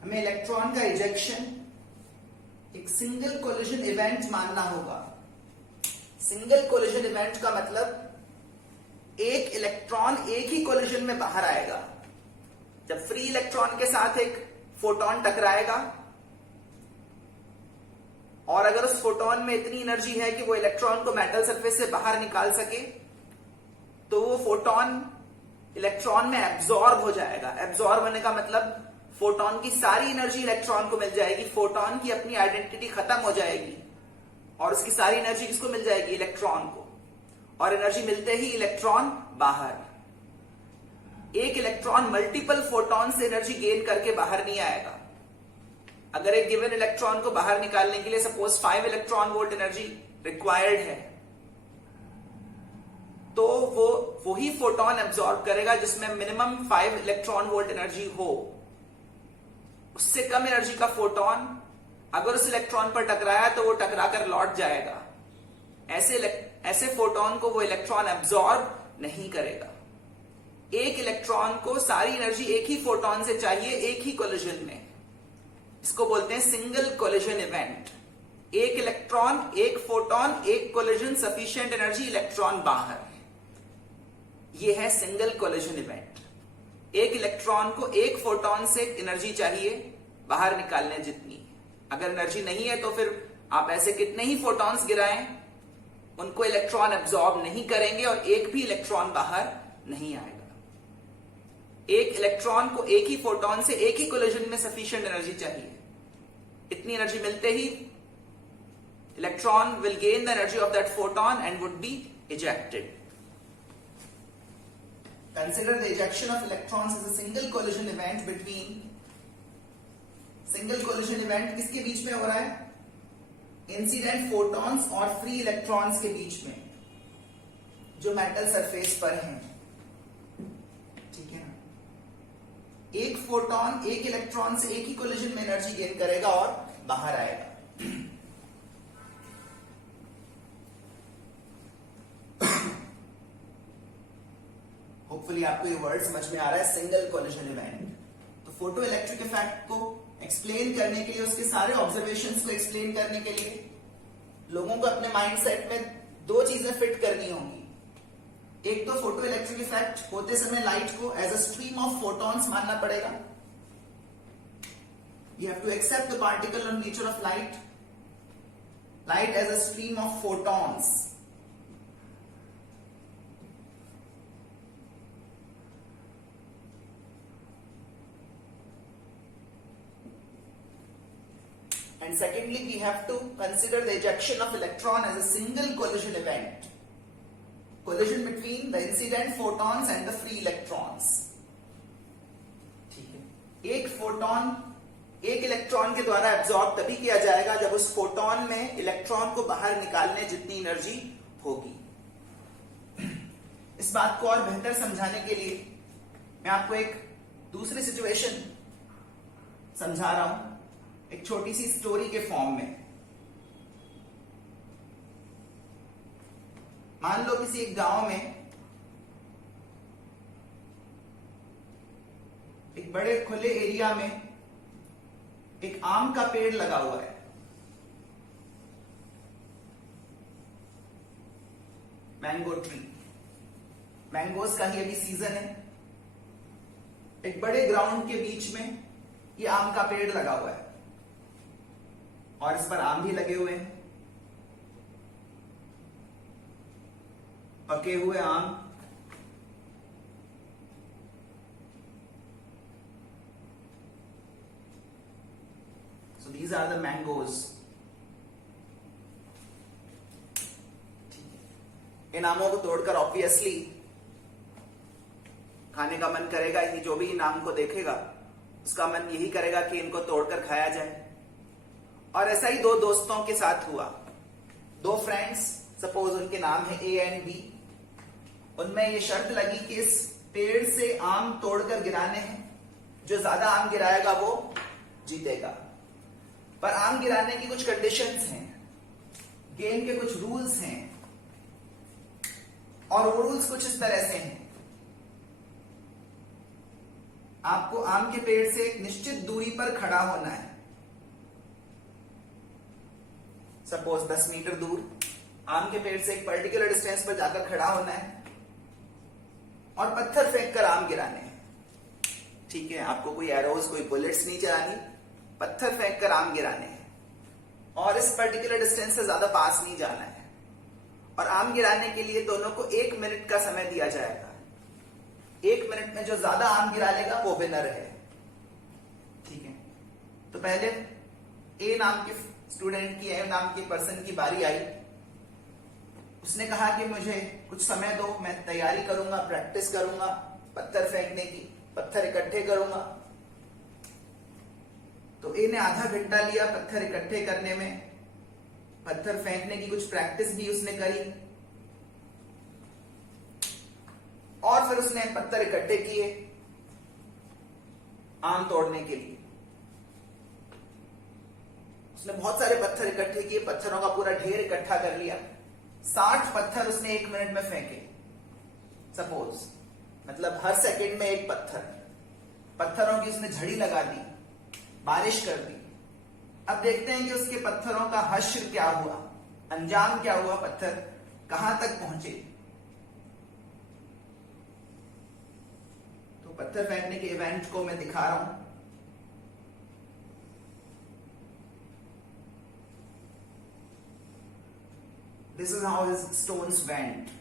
हमें electron का इजेक्शन एक सिंगल कोलिजन इवेंट मानना होगा। सिंगल कोलिजन इवेंट का मतलब एक इलेक्ट्रॉन एक ही कोलिजन में बाहर आएगा। जब फ्री इलेक्ट्रॉन के साथ एक फोटोन टकराएगा और अगर उस फोटोन में इतनी एनर्जी है कि वो इलेक्ट्रॉन को मेटल सरफेस से बाहर निकाल सके, तो वो फोटोन इलेक्ट्रॉन में एब्जॉर्ब हो जाएगा। एब्जॉर्ब होने का मतलब फोटोन की सारी एनर्जी इलेक्ट्रॉन को मिल जाएगी, फोटोन की अपनी आइडेंटिटी खत्म हो जाएगी और उसकी सारी एनर्जी किसको मिल जाएगी? इलेक्ट्रॉन को। और एनर्जी मिलते ही इलेक्ट्रॉन बाहर। एक इलेक्ट्रॉन मल्टीपल फोटोन से एनर्जी गेन करके बाहर नहीं आएगा। अगर एक गिवन इलेक्ट्रॉन को बाहर निकालने के लिए suppose 5 electron volt energy required है, तो वो वही फोटोन एब्जॉर्ब करेगा जिसमें मिनिमम 5 इलेक्ट्रॉन वोल्ट एनर्जी हो। उससे कम एनर्जी का फोटोन अगर उस इलेक्ट्रॉन पर टकराया तो वो टकरा कर लौट जाएगा। ऐसे फोटोन को वो इलेक्ट्रॉन एब्जॉर्ब नहीं करेगा। एक इलेक्ट्रॉन को सारी एनर्जी एक ही फोटोन से चाहिए, एक ही कोलिजन में। इसको बोलते हैं सिंगल कोलिजन इवेंट। एक इलेक्ट्रॉन, एक फोटोन, एक कोलिजन, सफिशिएंट एनर्जी, इलेक्ट्रॉन बाहर। ये है सिंगल कोलिजन इवेंट। एक इलेक्ट्रॉन को एक फोटोन से एनर्जी चाहिए बाहर निकालने जितनी। अगर एनर्जी नहीं है तो फिर आप ऐसे कितने ही फोटॉन्स गिराएं, उनको इलेक्ट्रॉन एब्जॉर्ब नहीं करेंगे और एक भी इलेक्ट्रॉन बाहर नहीं आएगा। एक इलेक्ट्रॉन को एक ही फोटोन से एक ही कोलिजन में सफिशिएंट एनर्जी चाहिए। इतनी एनर्जी मिलते ही electron will gain the energy of that photon and would be ejected. Consider the ejection of electrons as a single collision event between, single collision event किसके बीच में हो रहा है? इंसिडेंट फोटॉन्स और फ्री इलेक्ट्रॉन्स के बीच में, जो मेटल सरफेस पर हैं। ठीक है ना? एक फोटॉन एक इलेक्ट्रॉन से एक ही कोलिजन में एनर्जी गेन करेगा और बाहर आएगा। होपफुली आपको ये वर्ड समझ में आ रहा है, सिंगल कोलिजन इवेंट। तो फोटो इलेक्ट्रिक इफेक्ट को एक्सप्लेन करने के लिए, उसके सारे ऑब्जर्वेशंस को एक्सप्लेन करने के लिए लोगों को अपने माइंडसेट में दो चीजें फिट करनी होंगी। एक तो फोटो इलेक्ट्रिक इफेक्ट होते समय लाइट को as a stream of photons मानना पड़ेगा। You have to accept the particle on nature of light as a stream of photons. And secondly, we have to consider the ejection of electron as a single collision event. Collision between the incident photons and the free electrons. ठीक है। एक photon एक electron के द्वारा absorb तभी किया जाएगा जब उस फोटोन में इलेक्ट्रॉन को बाहर निकालने जितनी एनर्जी होगी। इस बात को और बेहतर समझाने के लिए मैं आपको एक दूसरी सिचुएशन समझा रहा हूं, एक छोटी सी स्टोरी के फॉर्म में। मान लो किसी एक गांव में एक बड़े खुले एरिया में एक आम का पेड़ लगा हुआ है। मैंगो ट्री, मैंगोज का ही अभी सीजन है। एक बड़े ग्राउंड के बीच में ये आम का पेड़ लगा हुआ है और इस पर आम भी लगे हुए हैं, पके हुए आम। So these are the mangoes. इन आमों को तोड़कर ऑब्वियसली खाने का मन करेगा ही। जो भी इन आम को देखेगा उसका मन यही करेगा कि इनको तोड़कर खाया जाए। और ऐसा ही दो दोस्तों के साथ हुआ। दो फ्रेंड्स, सपोज उनके नाम है ए एंड बी। उनमें ये शर्त लगी कि इस पेड़ से आम तोड़कर गिराने हैं, जो ज्यादा आम गिराएगा वो जीतेगा। पर आम गिराने की कुछ कंडीशंस हैं, गेम के कुछ रूल्स हैं, और वो रूल्स कुछ इस तरह से हैं। आपको आम के पेड़ से एक निश्चित दूरी पर खड़ा होना है। सपोज 10 मीटर दूर आम के पेड़ से एक पर्टिकुलर डिस्टेंस पर जाकर खड़ा होना है और पत्थर फेंककर आम गिराने हैं। ठीक है, आपको कोई एरोज, कोई बुलेट्स नहीं चलानी, पत्थर फेंककर आम गिराने हैं और इस पर्टिकुलर डिस्टेंस से ज्यादा पास नहीं जाना है। और आम गिराने के लिए दोनों को 1 मिनट का समय दिया जाएगा। 1 मिनट में जो ज्यादा आम गिरा लेगा वो विनर है। ठीक है, तो पहले ए नाम के स्टूडेंट की, ए नाम के पर्सन की बारी आई। उसने कहा कि मुझे कुछ समय दो, मैं तैयारी करूंगा, प्रैक्टिस करूंगा पत्थर फेंकने की, पत्थर इकट्ठे करूंगा। तो ए ने आधा घंटा लिया पत्थर इकट्ठे करने में। पत्थर फेंकने की कुछ प्रैक्टिस भी उसने करी और फिर उसने पत्थर इकट्ठे किए आम तोड़ने के लिए। उसने बहुत सारे पत्थर इकट्ठे किए, पत्थरों का पूरा ढेर इकट्ठा कर लिया। 60 पत्थर उसने 1 मिनट में फेंके सपोज, मतलब हर सेकंड में एक पत्थर। पत्थरों की उसने झड़ी लगा दी, बारिश कर दी। अब देखते हैं कि उसके पत्थरों का हश्र क्या हुआ, अंजाम क्या हुआ, पत्थर कहां तक पहुंचे। तो पत्थर फेंकने के इवेंट को मैं दिखा रहा हूं। This is how his stones went.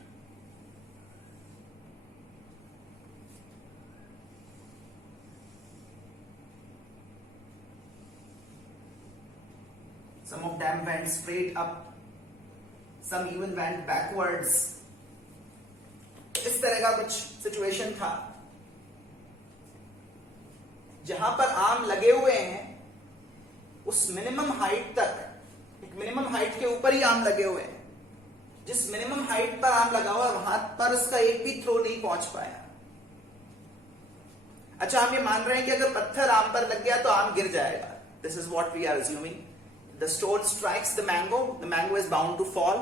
Some of them went straight up, some even went backwards. इस तरह का कुछ सिचुएशन था। जहां पर आम लगे हुए हैं उस मिनिमम हाइट तक, एक मिनिमम हाइट के ऊपर ही आम लगे हुए हैं। जिस मिनिमम हाइट पर आम लगा हुआ वहां पर उसका एक भी थ्रो नहीं पहुंच पाया। अच्छा, हम ये मान रहे हैं कि अगर पत्थर आम पर लग गया तो आम गिर जाएगा। This is what we are assuming. The stone strikes the mango is bound to fall.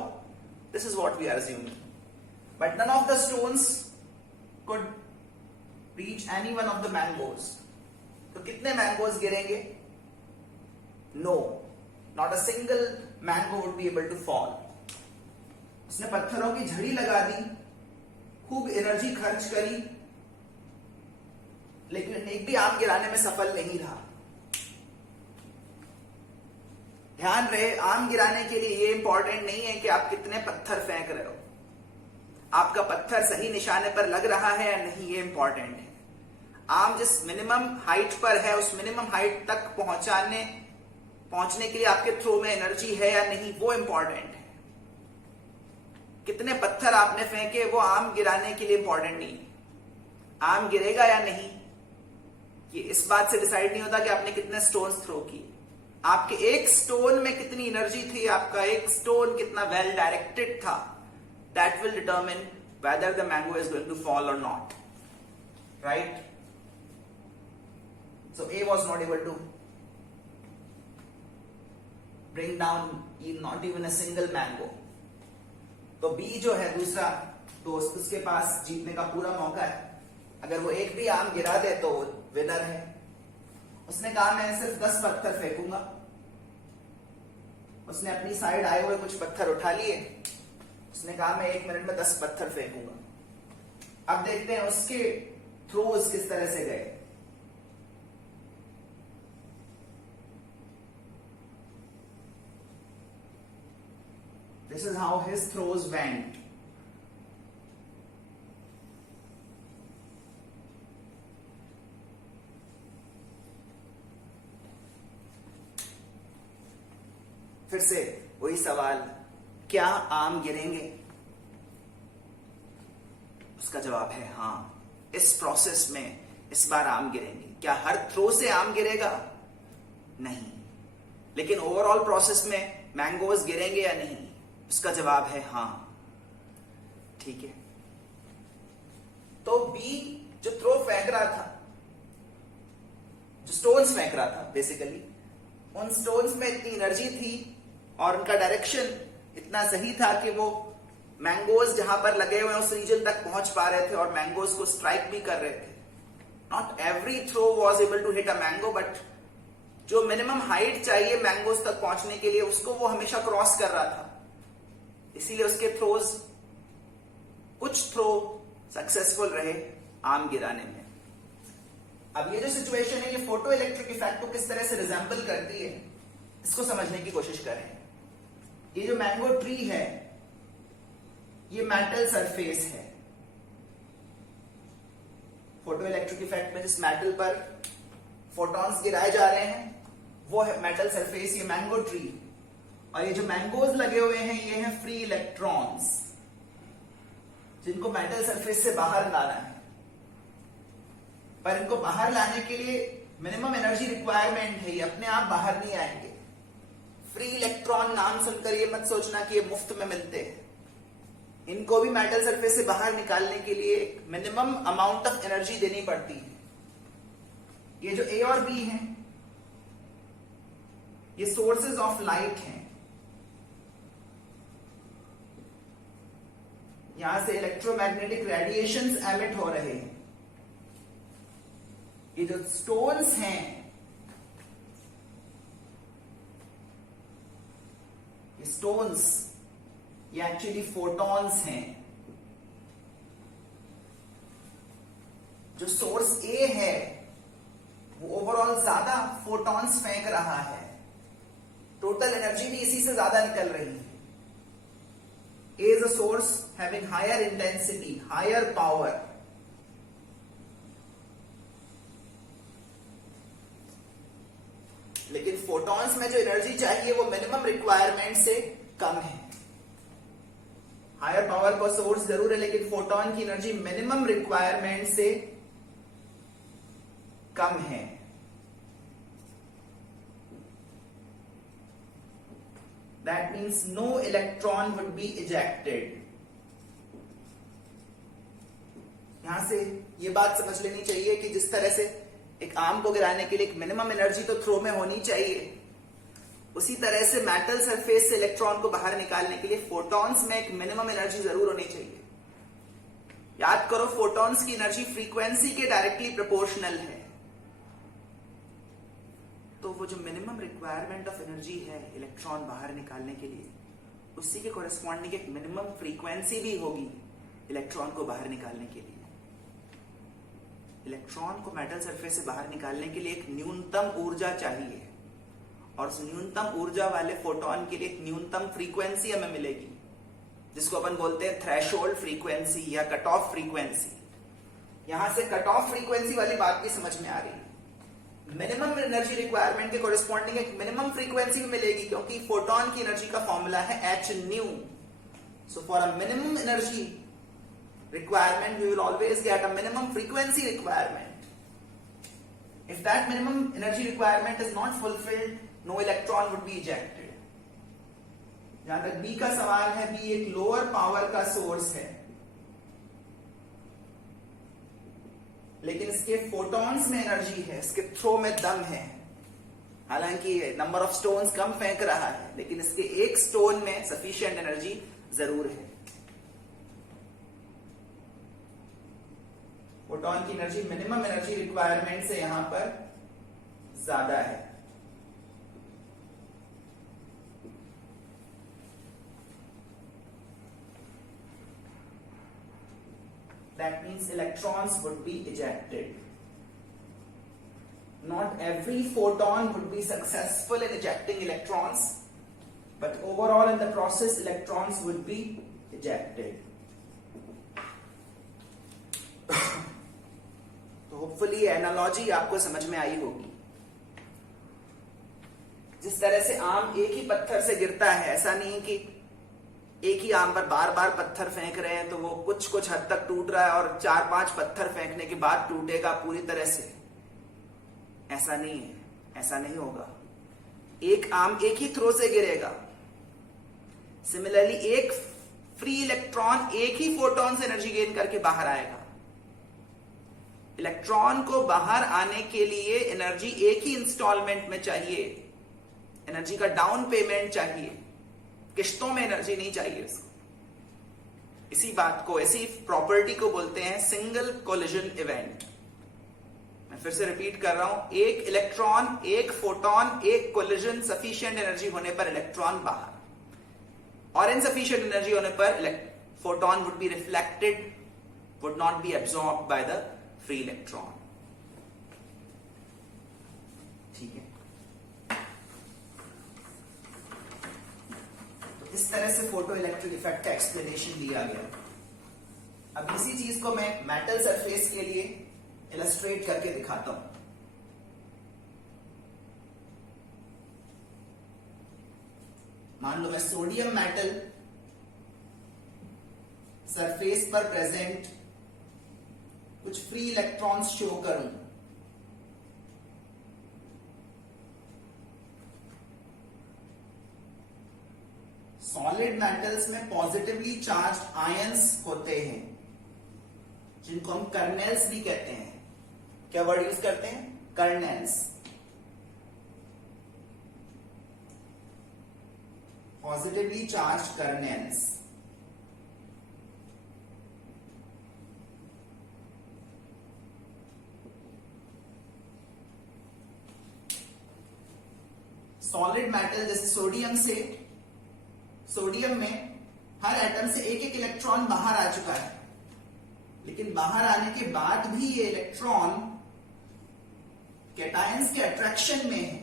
This is what we are assuming. But none of the stones could reach any one of the mangoes. तो कितने mangoes गिरेंगे? No, not a single mango would be able to fall. उसने पत्थरों की झड़ी लगा दी, खूब energy खर्च करी, लेकिन एक भी आम गिराने में सफल नहीं रहा। ध्यान रहे, आम गिराने के लिए ये इंपॉर्टेंट नहीं है कि आप कितने पत्थर फेंक रहे हो, आपका पत्थर सही निशाने पर लग रहा है या नहीं, ये इंपॉर्टेंट है। आम जिस मिनिमम हाइट पर है उस मिनिमम हाइट तक पहुंचने के लिए आपके थ्रो में एनर्जी है या नहीं, वो इंपॉर्टेंट है। कितने पत्थर आपने फेंके वो आम गिराने के लिए इंपॉर्टेंट नहीं। आम गिरेगा या नहीं ये इस बात से डिसाइड नहीं होता कि आपने कितने स्टोन्स थ्रो किए। आपके एक स्टोन में कितनी एनर्जी थी, आपका एक स्टोन कितना वेल डायरेक्टेड था, that will determine whether the mango is going to fall और not. right? So A was not able to bring down not even a single mango. तो B जो है दूसरा दोस्त, उसके पास जीतने का पूरा मौका है। अगर वो एक भी आम गिरा दे तो विनर है। उसने कहा मैं सिर्फ 10 पत्थर फेंकूंगा। उसने अपनी साइड आए हुए कुछ पत्थर उठा लिए। उसने कहा मैं 1 मिनट में 10 पत्थर फेंकूंगा। अब देखते हैं उसके थ्रोज किस तरह से गए। This is how his throws went. फिर से वही सवाल, क्या आम गिरेंगे? उसका जवाब है हाँ, इस प्रोसेस में इस बार आम गिरेंगे। क्या हर थ्रो से आम गिरेगा? नहीं। लेकिन ओवरऑल प्रोसेस में मैंगोज गिरेंगे या नहीं? उसका जवाब है हाँ। ठीक है, तो बी जो थ्रो फेंक रहा था, जो स्टोन्स फेंक रहा था बेसिकली, उन स्टोन्स में इतनी एनर्जी थी और उनका डायरेक्शन इतना सही था कि वो मैंगोज जहां पर लगे हुए उस रीजन तक पहुंच पा रहे थे और मैंगोज को स्ट्राइक भी कर रहे थे। Not every throw was able to hit a mango, but जो मिनिमम हाइट चाहिए मैंगोज तक पहुंचने के लिए उसको वो हमेशा क्रॉस कर रहा था। इसीलिए उसके थ्रोज, कुछ थ्रो सक्सेसफुल रहे आम गिराने में। अब ये जो सिचुएशन है ये फोटो इलेक्ट्रिक इफेक्ट को किस तरह से रिजेंबल करती है, इसको समझने की कोशिश करें। ये जो मैंगो ट्री है ये मेटल सरफेस है। फोटो इलेक्ट्रिक इफेक्ट में जिस मेटल पर फोटॉन्स गिराए जा रहे हैं वो है मेटल सरफेस, ये मैंगो ट्री। और ये जो मैंगोज लगे हुए हैं ये हैं फ्री इलेक्ट्रॉन्स, जिनको मेटल सरफेस से बाहर लाना है। पर इनको बाहर लाने के लिए मिनिमम एनर्जी रिक्वायरमेंट है, ये अपने आप बाहर नहीं आएंगे। फ्री इलेक्ट्रॉन नाम सुनकर ये मत सोचना कि ये मुफ्त में मिलते हैं। इनको भी मेटल सरफेस से बाहर निकालने के लिए मिनिमम अमाउंट ऑफ एनर्जी देनी पड़ती है। ये जो ए और बी हैं ये सोर्सेज ऑफ लाइट हैं। यहां से इलेक्ट्रोमैग्नेटिक रेडिएशंस एमिट हो रहे हैं। ये जो स्टोन्स हैं ये स्टोन्स ये एक्चुअली फोटॉन्स हैं। जो सोर्स ए है वो ओवरऑल ज्यादा फोटॉन्स फेंक रहा है, टोटल एनर्जी भी इसी से ज्यादा निकल रही है। A is a source having higher intensity, higher power. लेकिन फोटॉन्स में जो एनर्जी चाहिए वो मिनिमम रिक्वायरमेंट से कम है। हायर पावर का सोर्स जरूर है लेकिन फोटॉन की एनर्जी मिनिमम रिक्वायरमेंट से कम है। That means no electron would be ejected. यहां से ये बात समझ लेनी चाहिए कि जिस तरह से एक आम को गिराने के लिए एक मिनिमम एनर्जी तो थ्रो में होनी चाहिए, उसी तरह से मेटल सरफेस से इलेक्ट्रॉन को बाहर निकालने के लिए फोटॉन्स में एक मिनिमम एनर्जी जरूर होनी चाहिए। याद करो फोटॉन्स की एनर्जी फ्रीक्वेंसी के डायरेक्टली प्रोपोर्शनल है। तो वो जो मिनिमम रिक्वायरमेंट ऑफ एनर्जी है इलेक्ट्रॉन बाहर निकालने के लिए, उसी के कॉरेस्पॉन्डिंग एक मिनिमम फ्रीक्वेंसी भी होगी इलेक्ट्रॉन को बाहर निकालने के लिए। इलेक्ट्रॉन को मेटल सरफेस से बाहर निकालने के लिए एक न्यूनतम ऊर्जा चाहिए और उस न्यूनतम ऊर्जा वाले फोटॉन के लिए एक न्यूनतम फ्रीक्वेंसी हमें मिलेगी, जिसको अपन बोलते हैं थ्रेशोल्ड फ्रीक्वेंसी या कट ऑफ फ्रीक्वेंसी। यहां से कट ऑफ फ्रीक्वेंसी वाली बात भी समझ में आ रही है। मिनिमम एनर्जी रिक्वायरमेंट के कॉरेस्पॉन्डिंग एक मिनिमम फ्रीक्वेंसी भी मिलेगी, क्योंकि फोटॉन की एनर्जी का फॉर्मूला है h nu। So for a minimum energy requirement we will always get a minimum frequency requirement. If that minimum energy requirement is not fulfilled, no electron would be ejected. जहां तक B का सवाल है, B एक lower power का source है। लेकिन इसके फोटॉन्स में एनर्जी है, इसके थ्रो में दम है। हालांकि नंबर ऑफ स्टोन्स कम फेंक रहा है, लेकिन इसके एक स्टोन में सफिशिएंट एनर्जी जरूर है। फोटॉन की एनर्जी मिनिमम एनर्जी रिक्वायरमेंट से यहां पर ज्यादा है। That means electrons would be ejected. Not every photon would be successful in ejecting electrons, but overall in the process electrons would be ejected. तो hopefully analogy आपको समझ में आई होगी। जिस तरह से आम एक ही पत्थर से गिरता है, ऐसा नहीं कि एक ही आम पर बार बार पत्थर फेंक रहे हैं तो वो कुछ कुछ हद तक टूट रहा है और 4-5 पत्थर फेंकने के बाद टूटेगा पूरी तरह से। ऐसा नहीं है, ऐसा नहीं होगा। एक आम एक ही थ्रो से गिरेगा। सिमिलरली एक फ्री इलेक्ट्रॉन एक ही फोटोन से एनर्जी गेन करके बाहर आएगा। इलेक्ट्रॉन को बाहर आने के लिए एनर्जी एक ही इंस्टॉलमेंट में चाहिए, एनर्जी का डाउन पेमेंट चाहिए, किश्तों में एनर्जी नहीं चाहिए उसको। इसी बात को, इसी प्रॉपर्टी को बोलते हैं सिंगल कोलिजन इवेंट। मैं फिर से रिपीट कर रहा हूं, एक इलेक्ट्रॉन एक फोटोन एक कोलिजन, सफिशिएंट एनर्जी होने पर इलेक्ट्रॉन बाहर, और इनसफिशिएंट एनर्जी होने पर photon would be reflected, would not be absorbed by the free electron. ठीक है, इस तरह से फोटो इलेक्ट्रिक इफेक्ट का एक्सप्लेनेशन दिया गया। अब इसी चीज को मैं मेटल सरफेस के लिए इलस्ट्रेट करके दिखाता हूं। मान लो मैं सोडियम मेटल सरफेस पर प्रेजेंट कुछ फ्री इलेक्ट्रॉन्स शो करूं। सॉलिड मेटल्स में पॉजिटिवली चार्ज्ड आयंस होते हैं, जिनको हम कर्नेल्स भी कहते हैं। क्या वर्ड यूज करते हैं? Kernels. Positively charged kernels. Solid metal जैसे सोडियम में हर एटम से एक एक इलेक्ट्रॉन बाहर आ चुका है, लेकिन बाहर आने के बाद भी ये इलेक्ट्रॉन कैटायंस के अट्रैक्शन में है,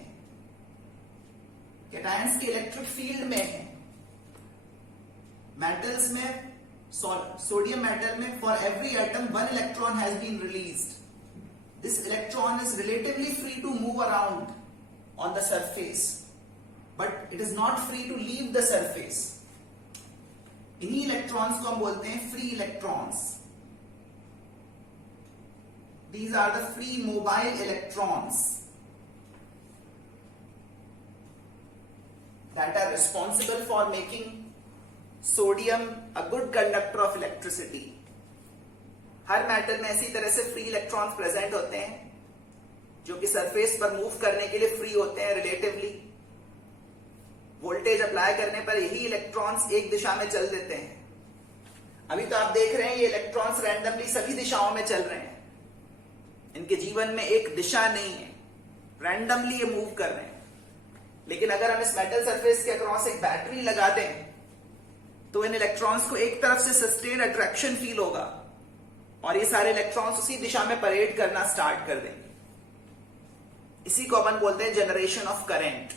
कैटायंस के इलेक्ट्रिक फील्ड में है। मेटल्स में, सोडियम मेटल में, for every atom 1 electron has been released. This electron is relatively free to move around on the surface, but it is not free to leave the surface. इन्हीं electrons को हम बोलते हैं free electrons. These are the free mobile electrons that are responsible for making sodium a good conductor of electricity. Her metal में इसी तरह से free electrons present होते हैं, जो कि सरफेस पर मूव करने के लिए फ्री होते हैं रिलेटिवली। वोल्टेज अप्लाई करने पर यही इलेक्ट्रॉन्स एक दिशा में चल देते हैं। अभी तो आप देख रहे हैं ये इलेक्ट्रॉन्स रैंडमली सभी दिशाओं में चल रहे हैं। इनके जीवन में एक दिशा नहीं है, रैंडमली ये मूव कर रहे हैं। लेकिन अगर हम इस मेटल सरफेस के अक्रॉस एक बैटरी लगा दें तो इन इलेक्ट्रॉन्स को एक तरफ से सस्टेन अट्रैक्शन फील होगा और ये सारे इलेक्ट्रॉन्स उसी दिशा में परेड करना स्टार्ट कर देंगे। इसी को अपन बोलते हैं जनरेशन ऑफ करंट।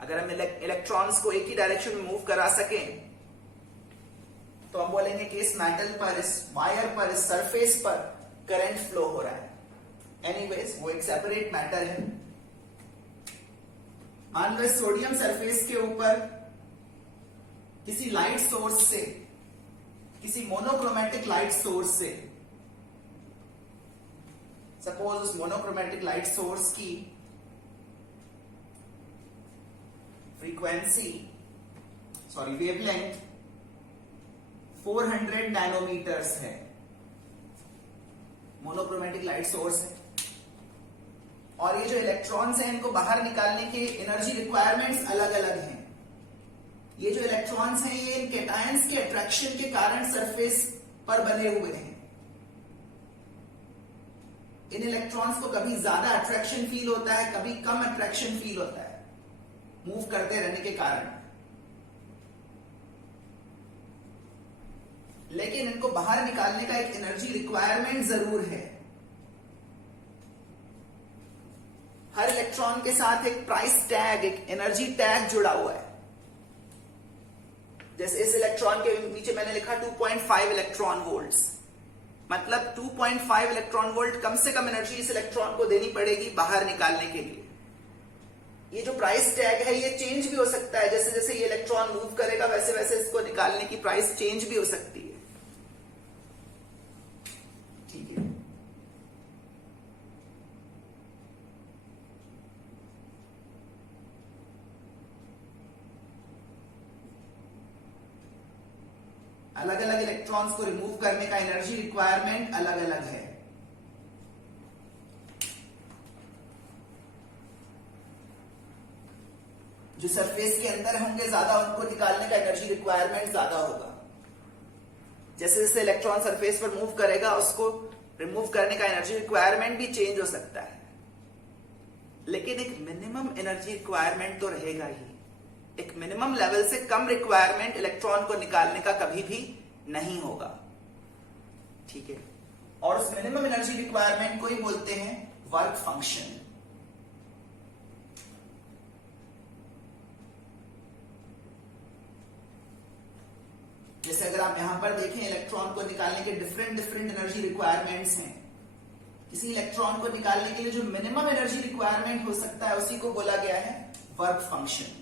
अगर हम इलेक्ट्रॉन्स को एक ही डायरेक्शन में मूव करा सकें तो हम बोलेंगे कि इस मेटल पर, इस वायर पर, इस सरफेस पर करंट फ्लो हो रहा है। एनीवेज, वो एक सेपरेट मैटर है। मान लो सोडियम सरफेस के ऊपर किसी लाइट सोर्स से, किसी मोनोक्रोमेटिक लाइट सोर्स से, सपोज उस मोनोक्रोमेटिक लाइट सोर्स की वेवलेंथ 400 नैनोमीटर्स है। मोनोक्रोमेटिक लाइट सोर्स है। और ये जो इलेक्ट्रॉन्स हैं इनको बाहर निकालने के एनर्जी रिक्वायरमेंट्स अलग अलग हैं। ये जो इलेक्ट्रॉन्स हैं ये इन कैटायंस के अट्रैक्शन के कारण सरफेस पर बने हुए हैं। इन इलेक्ट्रॉन्स को कभी ज्यादा अट्रैक्शन फील होता है, कभी कम अट्रैक्शन फील होता है मूव करते रहने के कारण, लेकिन इनको बाहर निकालने का एक एनर्जी रिक्वायरमेंट जरूर है। हर इलेक्ट्रॉन के साथ एक प्राइस टैग, एक एनर्जी टैग जुड़ा हुआ है। जैसे इस इलेक्ट्रॉन के नीचे मैंने लिखा 2.5 इलेक्ट्रॉन वोल्ट्स, मतलब 2.5 इलेक्ट्रॉन वोल्ट कम से कम एनर्जी इस इलेक्ट्रॉन को देनी पड़ेगी बाहर निकालने के लिए। ये जो प्राइस टैग है ये चेंज भी हो सकता है, जैसे जैसे ये इलेक्ट्रॉन मूव करेगा वैसे वैसे इसको निकालने की प्राइस चेंज भी हो सकती है। ठीक है, अलग अलग इलेक्ट्रॉन्स को रिमूव करने का एनर्जी रिक्वायरमेंट अलग अलग है। जो सरफेस के अंदर होंगे ज्यादा, उनको निकालने का एनर्जी रिक्वायरमेंट ज्यादा होगा। जैसे जैसे इलेक्ट्रॉन सरफेस पर मूव करेगा उसको रिमूव करने का एनर्जी रिक्वायरमेंट भी चेंज हो सकता है, लेकिन एक मिनिमम एनर्जी रिक्वायरमेंट तो रहेगा ही। एक मिनिमम लेवल से कम रिक्वायरमेंट इलेक्ट्रॉन को निकालने का कभी भी नहीं होगा। ठीक है, और उस मिनिमम एनर्जी रिक्वायरमेंट को ही बोलते हैं वर्क फंक्शन। जैसे अगर आप यहां पर देखें, इलेक्ट्रॉन को निकालने के डिफरेंट डिफरेंट एनर्जी रिक्वायरमेंट्स हैं। किसी इलेक्ट्रॉन को निकालने के लिए जो मिनिमम एनर्जी रिक्वायरमेंट हो सकता है उसी को बोला गया है work function.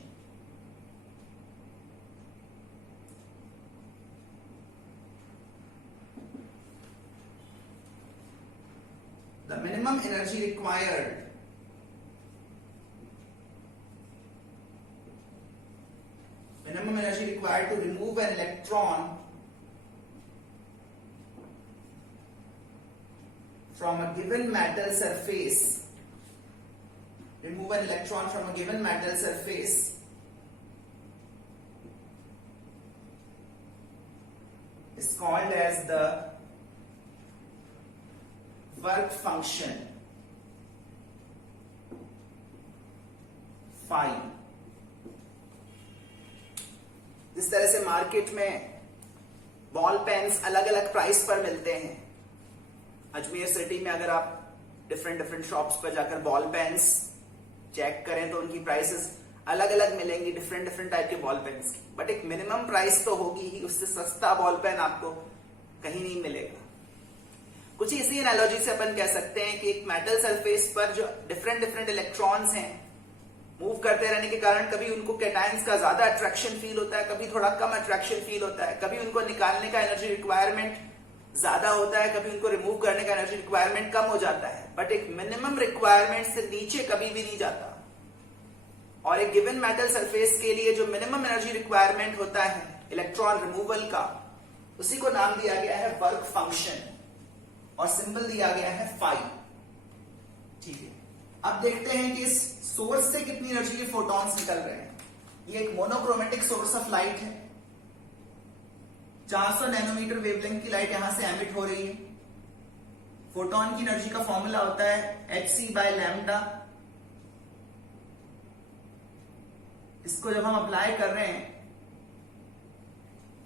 The minimum energy required to remove an electron from a given metal surface, is called as the work function phi। जिस तरह से मार्केट में बॉल पेन्स अलग अलग प्राइस पर मिलते हैं, अजमेर सिटी में अगर आप डिफरेंट डिफरेंट शॉप्स पर जाकर बॉल पेन्स चेक करें तो उनकी प्राइसेस अलग अलग मिलेंगी, डिफरेंट डिफरेंट टाइप के बॉल पेन्स की, बट एक मिनिमम प्राइस तो होगी ही। उससे सस्ता बॉल पेन आपको कहीं नहीं मिलेगा। कुछ इसी एनालॉजी से अपन कह सकते हैं कि एक मेटल सरफेस पर जो डिफरेंट डिफरेंट इलेक्ट्रॉन्स हैं मूव करते रहने के कारण कभी उनको कैटायंस का ज्यादा अट्रैक्शन फील होता है, कभी थोड़ा कम अट्रैक्शन फील होता है, कभी उनको निकालने का एनर्जी रिक्वायरमेंट ज्यादा होता है, कभी उनको रिमूव करने का एनर्जी रिक्वायरमेंट कम हो जाता है, बट एक मिनिमम रिक्वायरमेंट से नीचे कभी भी नहीं जाता। और एक गिवन मेटल सरफेस के लिए जो मिनिमम एनर्जी रिक्वायरमेंट होता है इलेक्ट्रॉन रिमूवल का, उसी को नाम दिया गया है वर्क फंक्शन और सिंबल दिया गया है phi। ठीक है, अब देखते हैं कि इस सोर्स से कितनी एनर्जी के फोटॉन्स निकल रहे हैं। ये एक मोनोक्रोमेटिक सोर्स ऑफ लाइट है। 400 नैनोमीटर वेवलेंथ की लाइट यहां से एमिट हो रही है। फोटॉन की एनर्जी का फॉर्मूला होता है hc/λ। इसको जब हम अप्लाई कर रहे हैं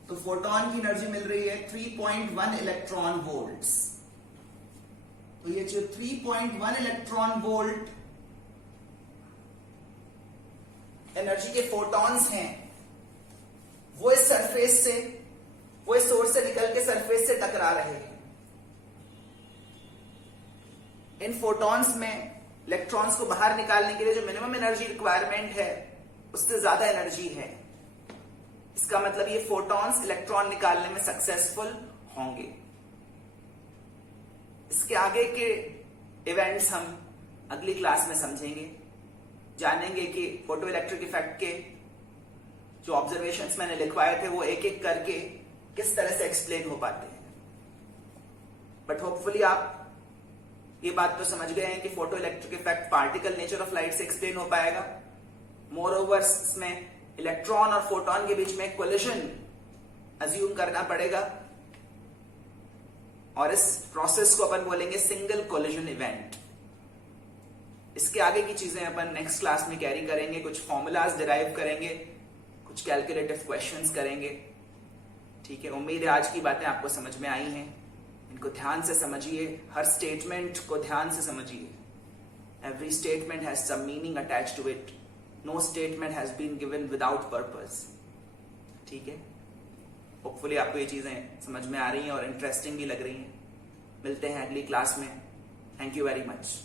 तो फोटॉन की एनर्जी मिल रही है 3.1 इलेक्ट्रॉन वोल्ट्स। तो ये जो 3.1 इलेक्ट्रॉन वोल्ट एनर्जी के फोटॉन्स हैं वो इस सरफेस से, वो इस सोर्स से निकल के सरफेस से टकरा रहे हैं। इन फोटॉन्स में इलेक्ट्रॉन्स को बाहर निकालने के लिए जो मिनिमम एनर्जी रिक्वायरमेंट है उससे ज्यादा एनर्जी है। इसका मतलब ये फोटॉन्स इलेक्ट्रॉन निकालने में सक्सेसफुल होंगे। इसके आगे के इवेंट्स हम अगली क्लास में समझेंगे, जानेंगे कि फोटो इलेक्ट्रिक इफेक्ट के जो ऑब्जर्वेशंस मैंने लिखवाए थे वो एक एक करके किस तरह से एक्सप्लेन हो पाते हैं। बट होपफुली आप ये बात तो समझ गए हैं कि photo electric effect particle nature of light से एक्सप्लेन हो पाएगा। मोर ओवर इसमें इलेक्ट्रॉन और फोटोन के बीच में कोलिजन अज्यूम करना पड़ेगा, और इस प्रोसेस को अपन बोलेंगे सिंगल कोलिजन इवेंट। इसके आगे की चीजें अपन नेक्स्ट क्लास में कैरी करेंगे, कुछ फॉर्मूलाज डिराइव करेंगे, कुछ कैलकुलेटिव क्वेश्चंस करेंगे। ठीक है, उम्मीद है आज की बातें आपको समझ में आई हैं। इनको ध्यान से समझिए, हर स्टेटमेंट को ध्यान से समझिए। Every statement has some meaning attached to it. No statement has been given without purpose. ठीक है, होपफुली आपको ये चीजें समझ में आ रही हैं और इंटरेस्टिंग भी लग रही हैं। मिलते हैं अगली क्लास में। Thank you very much.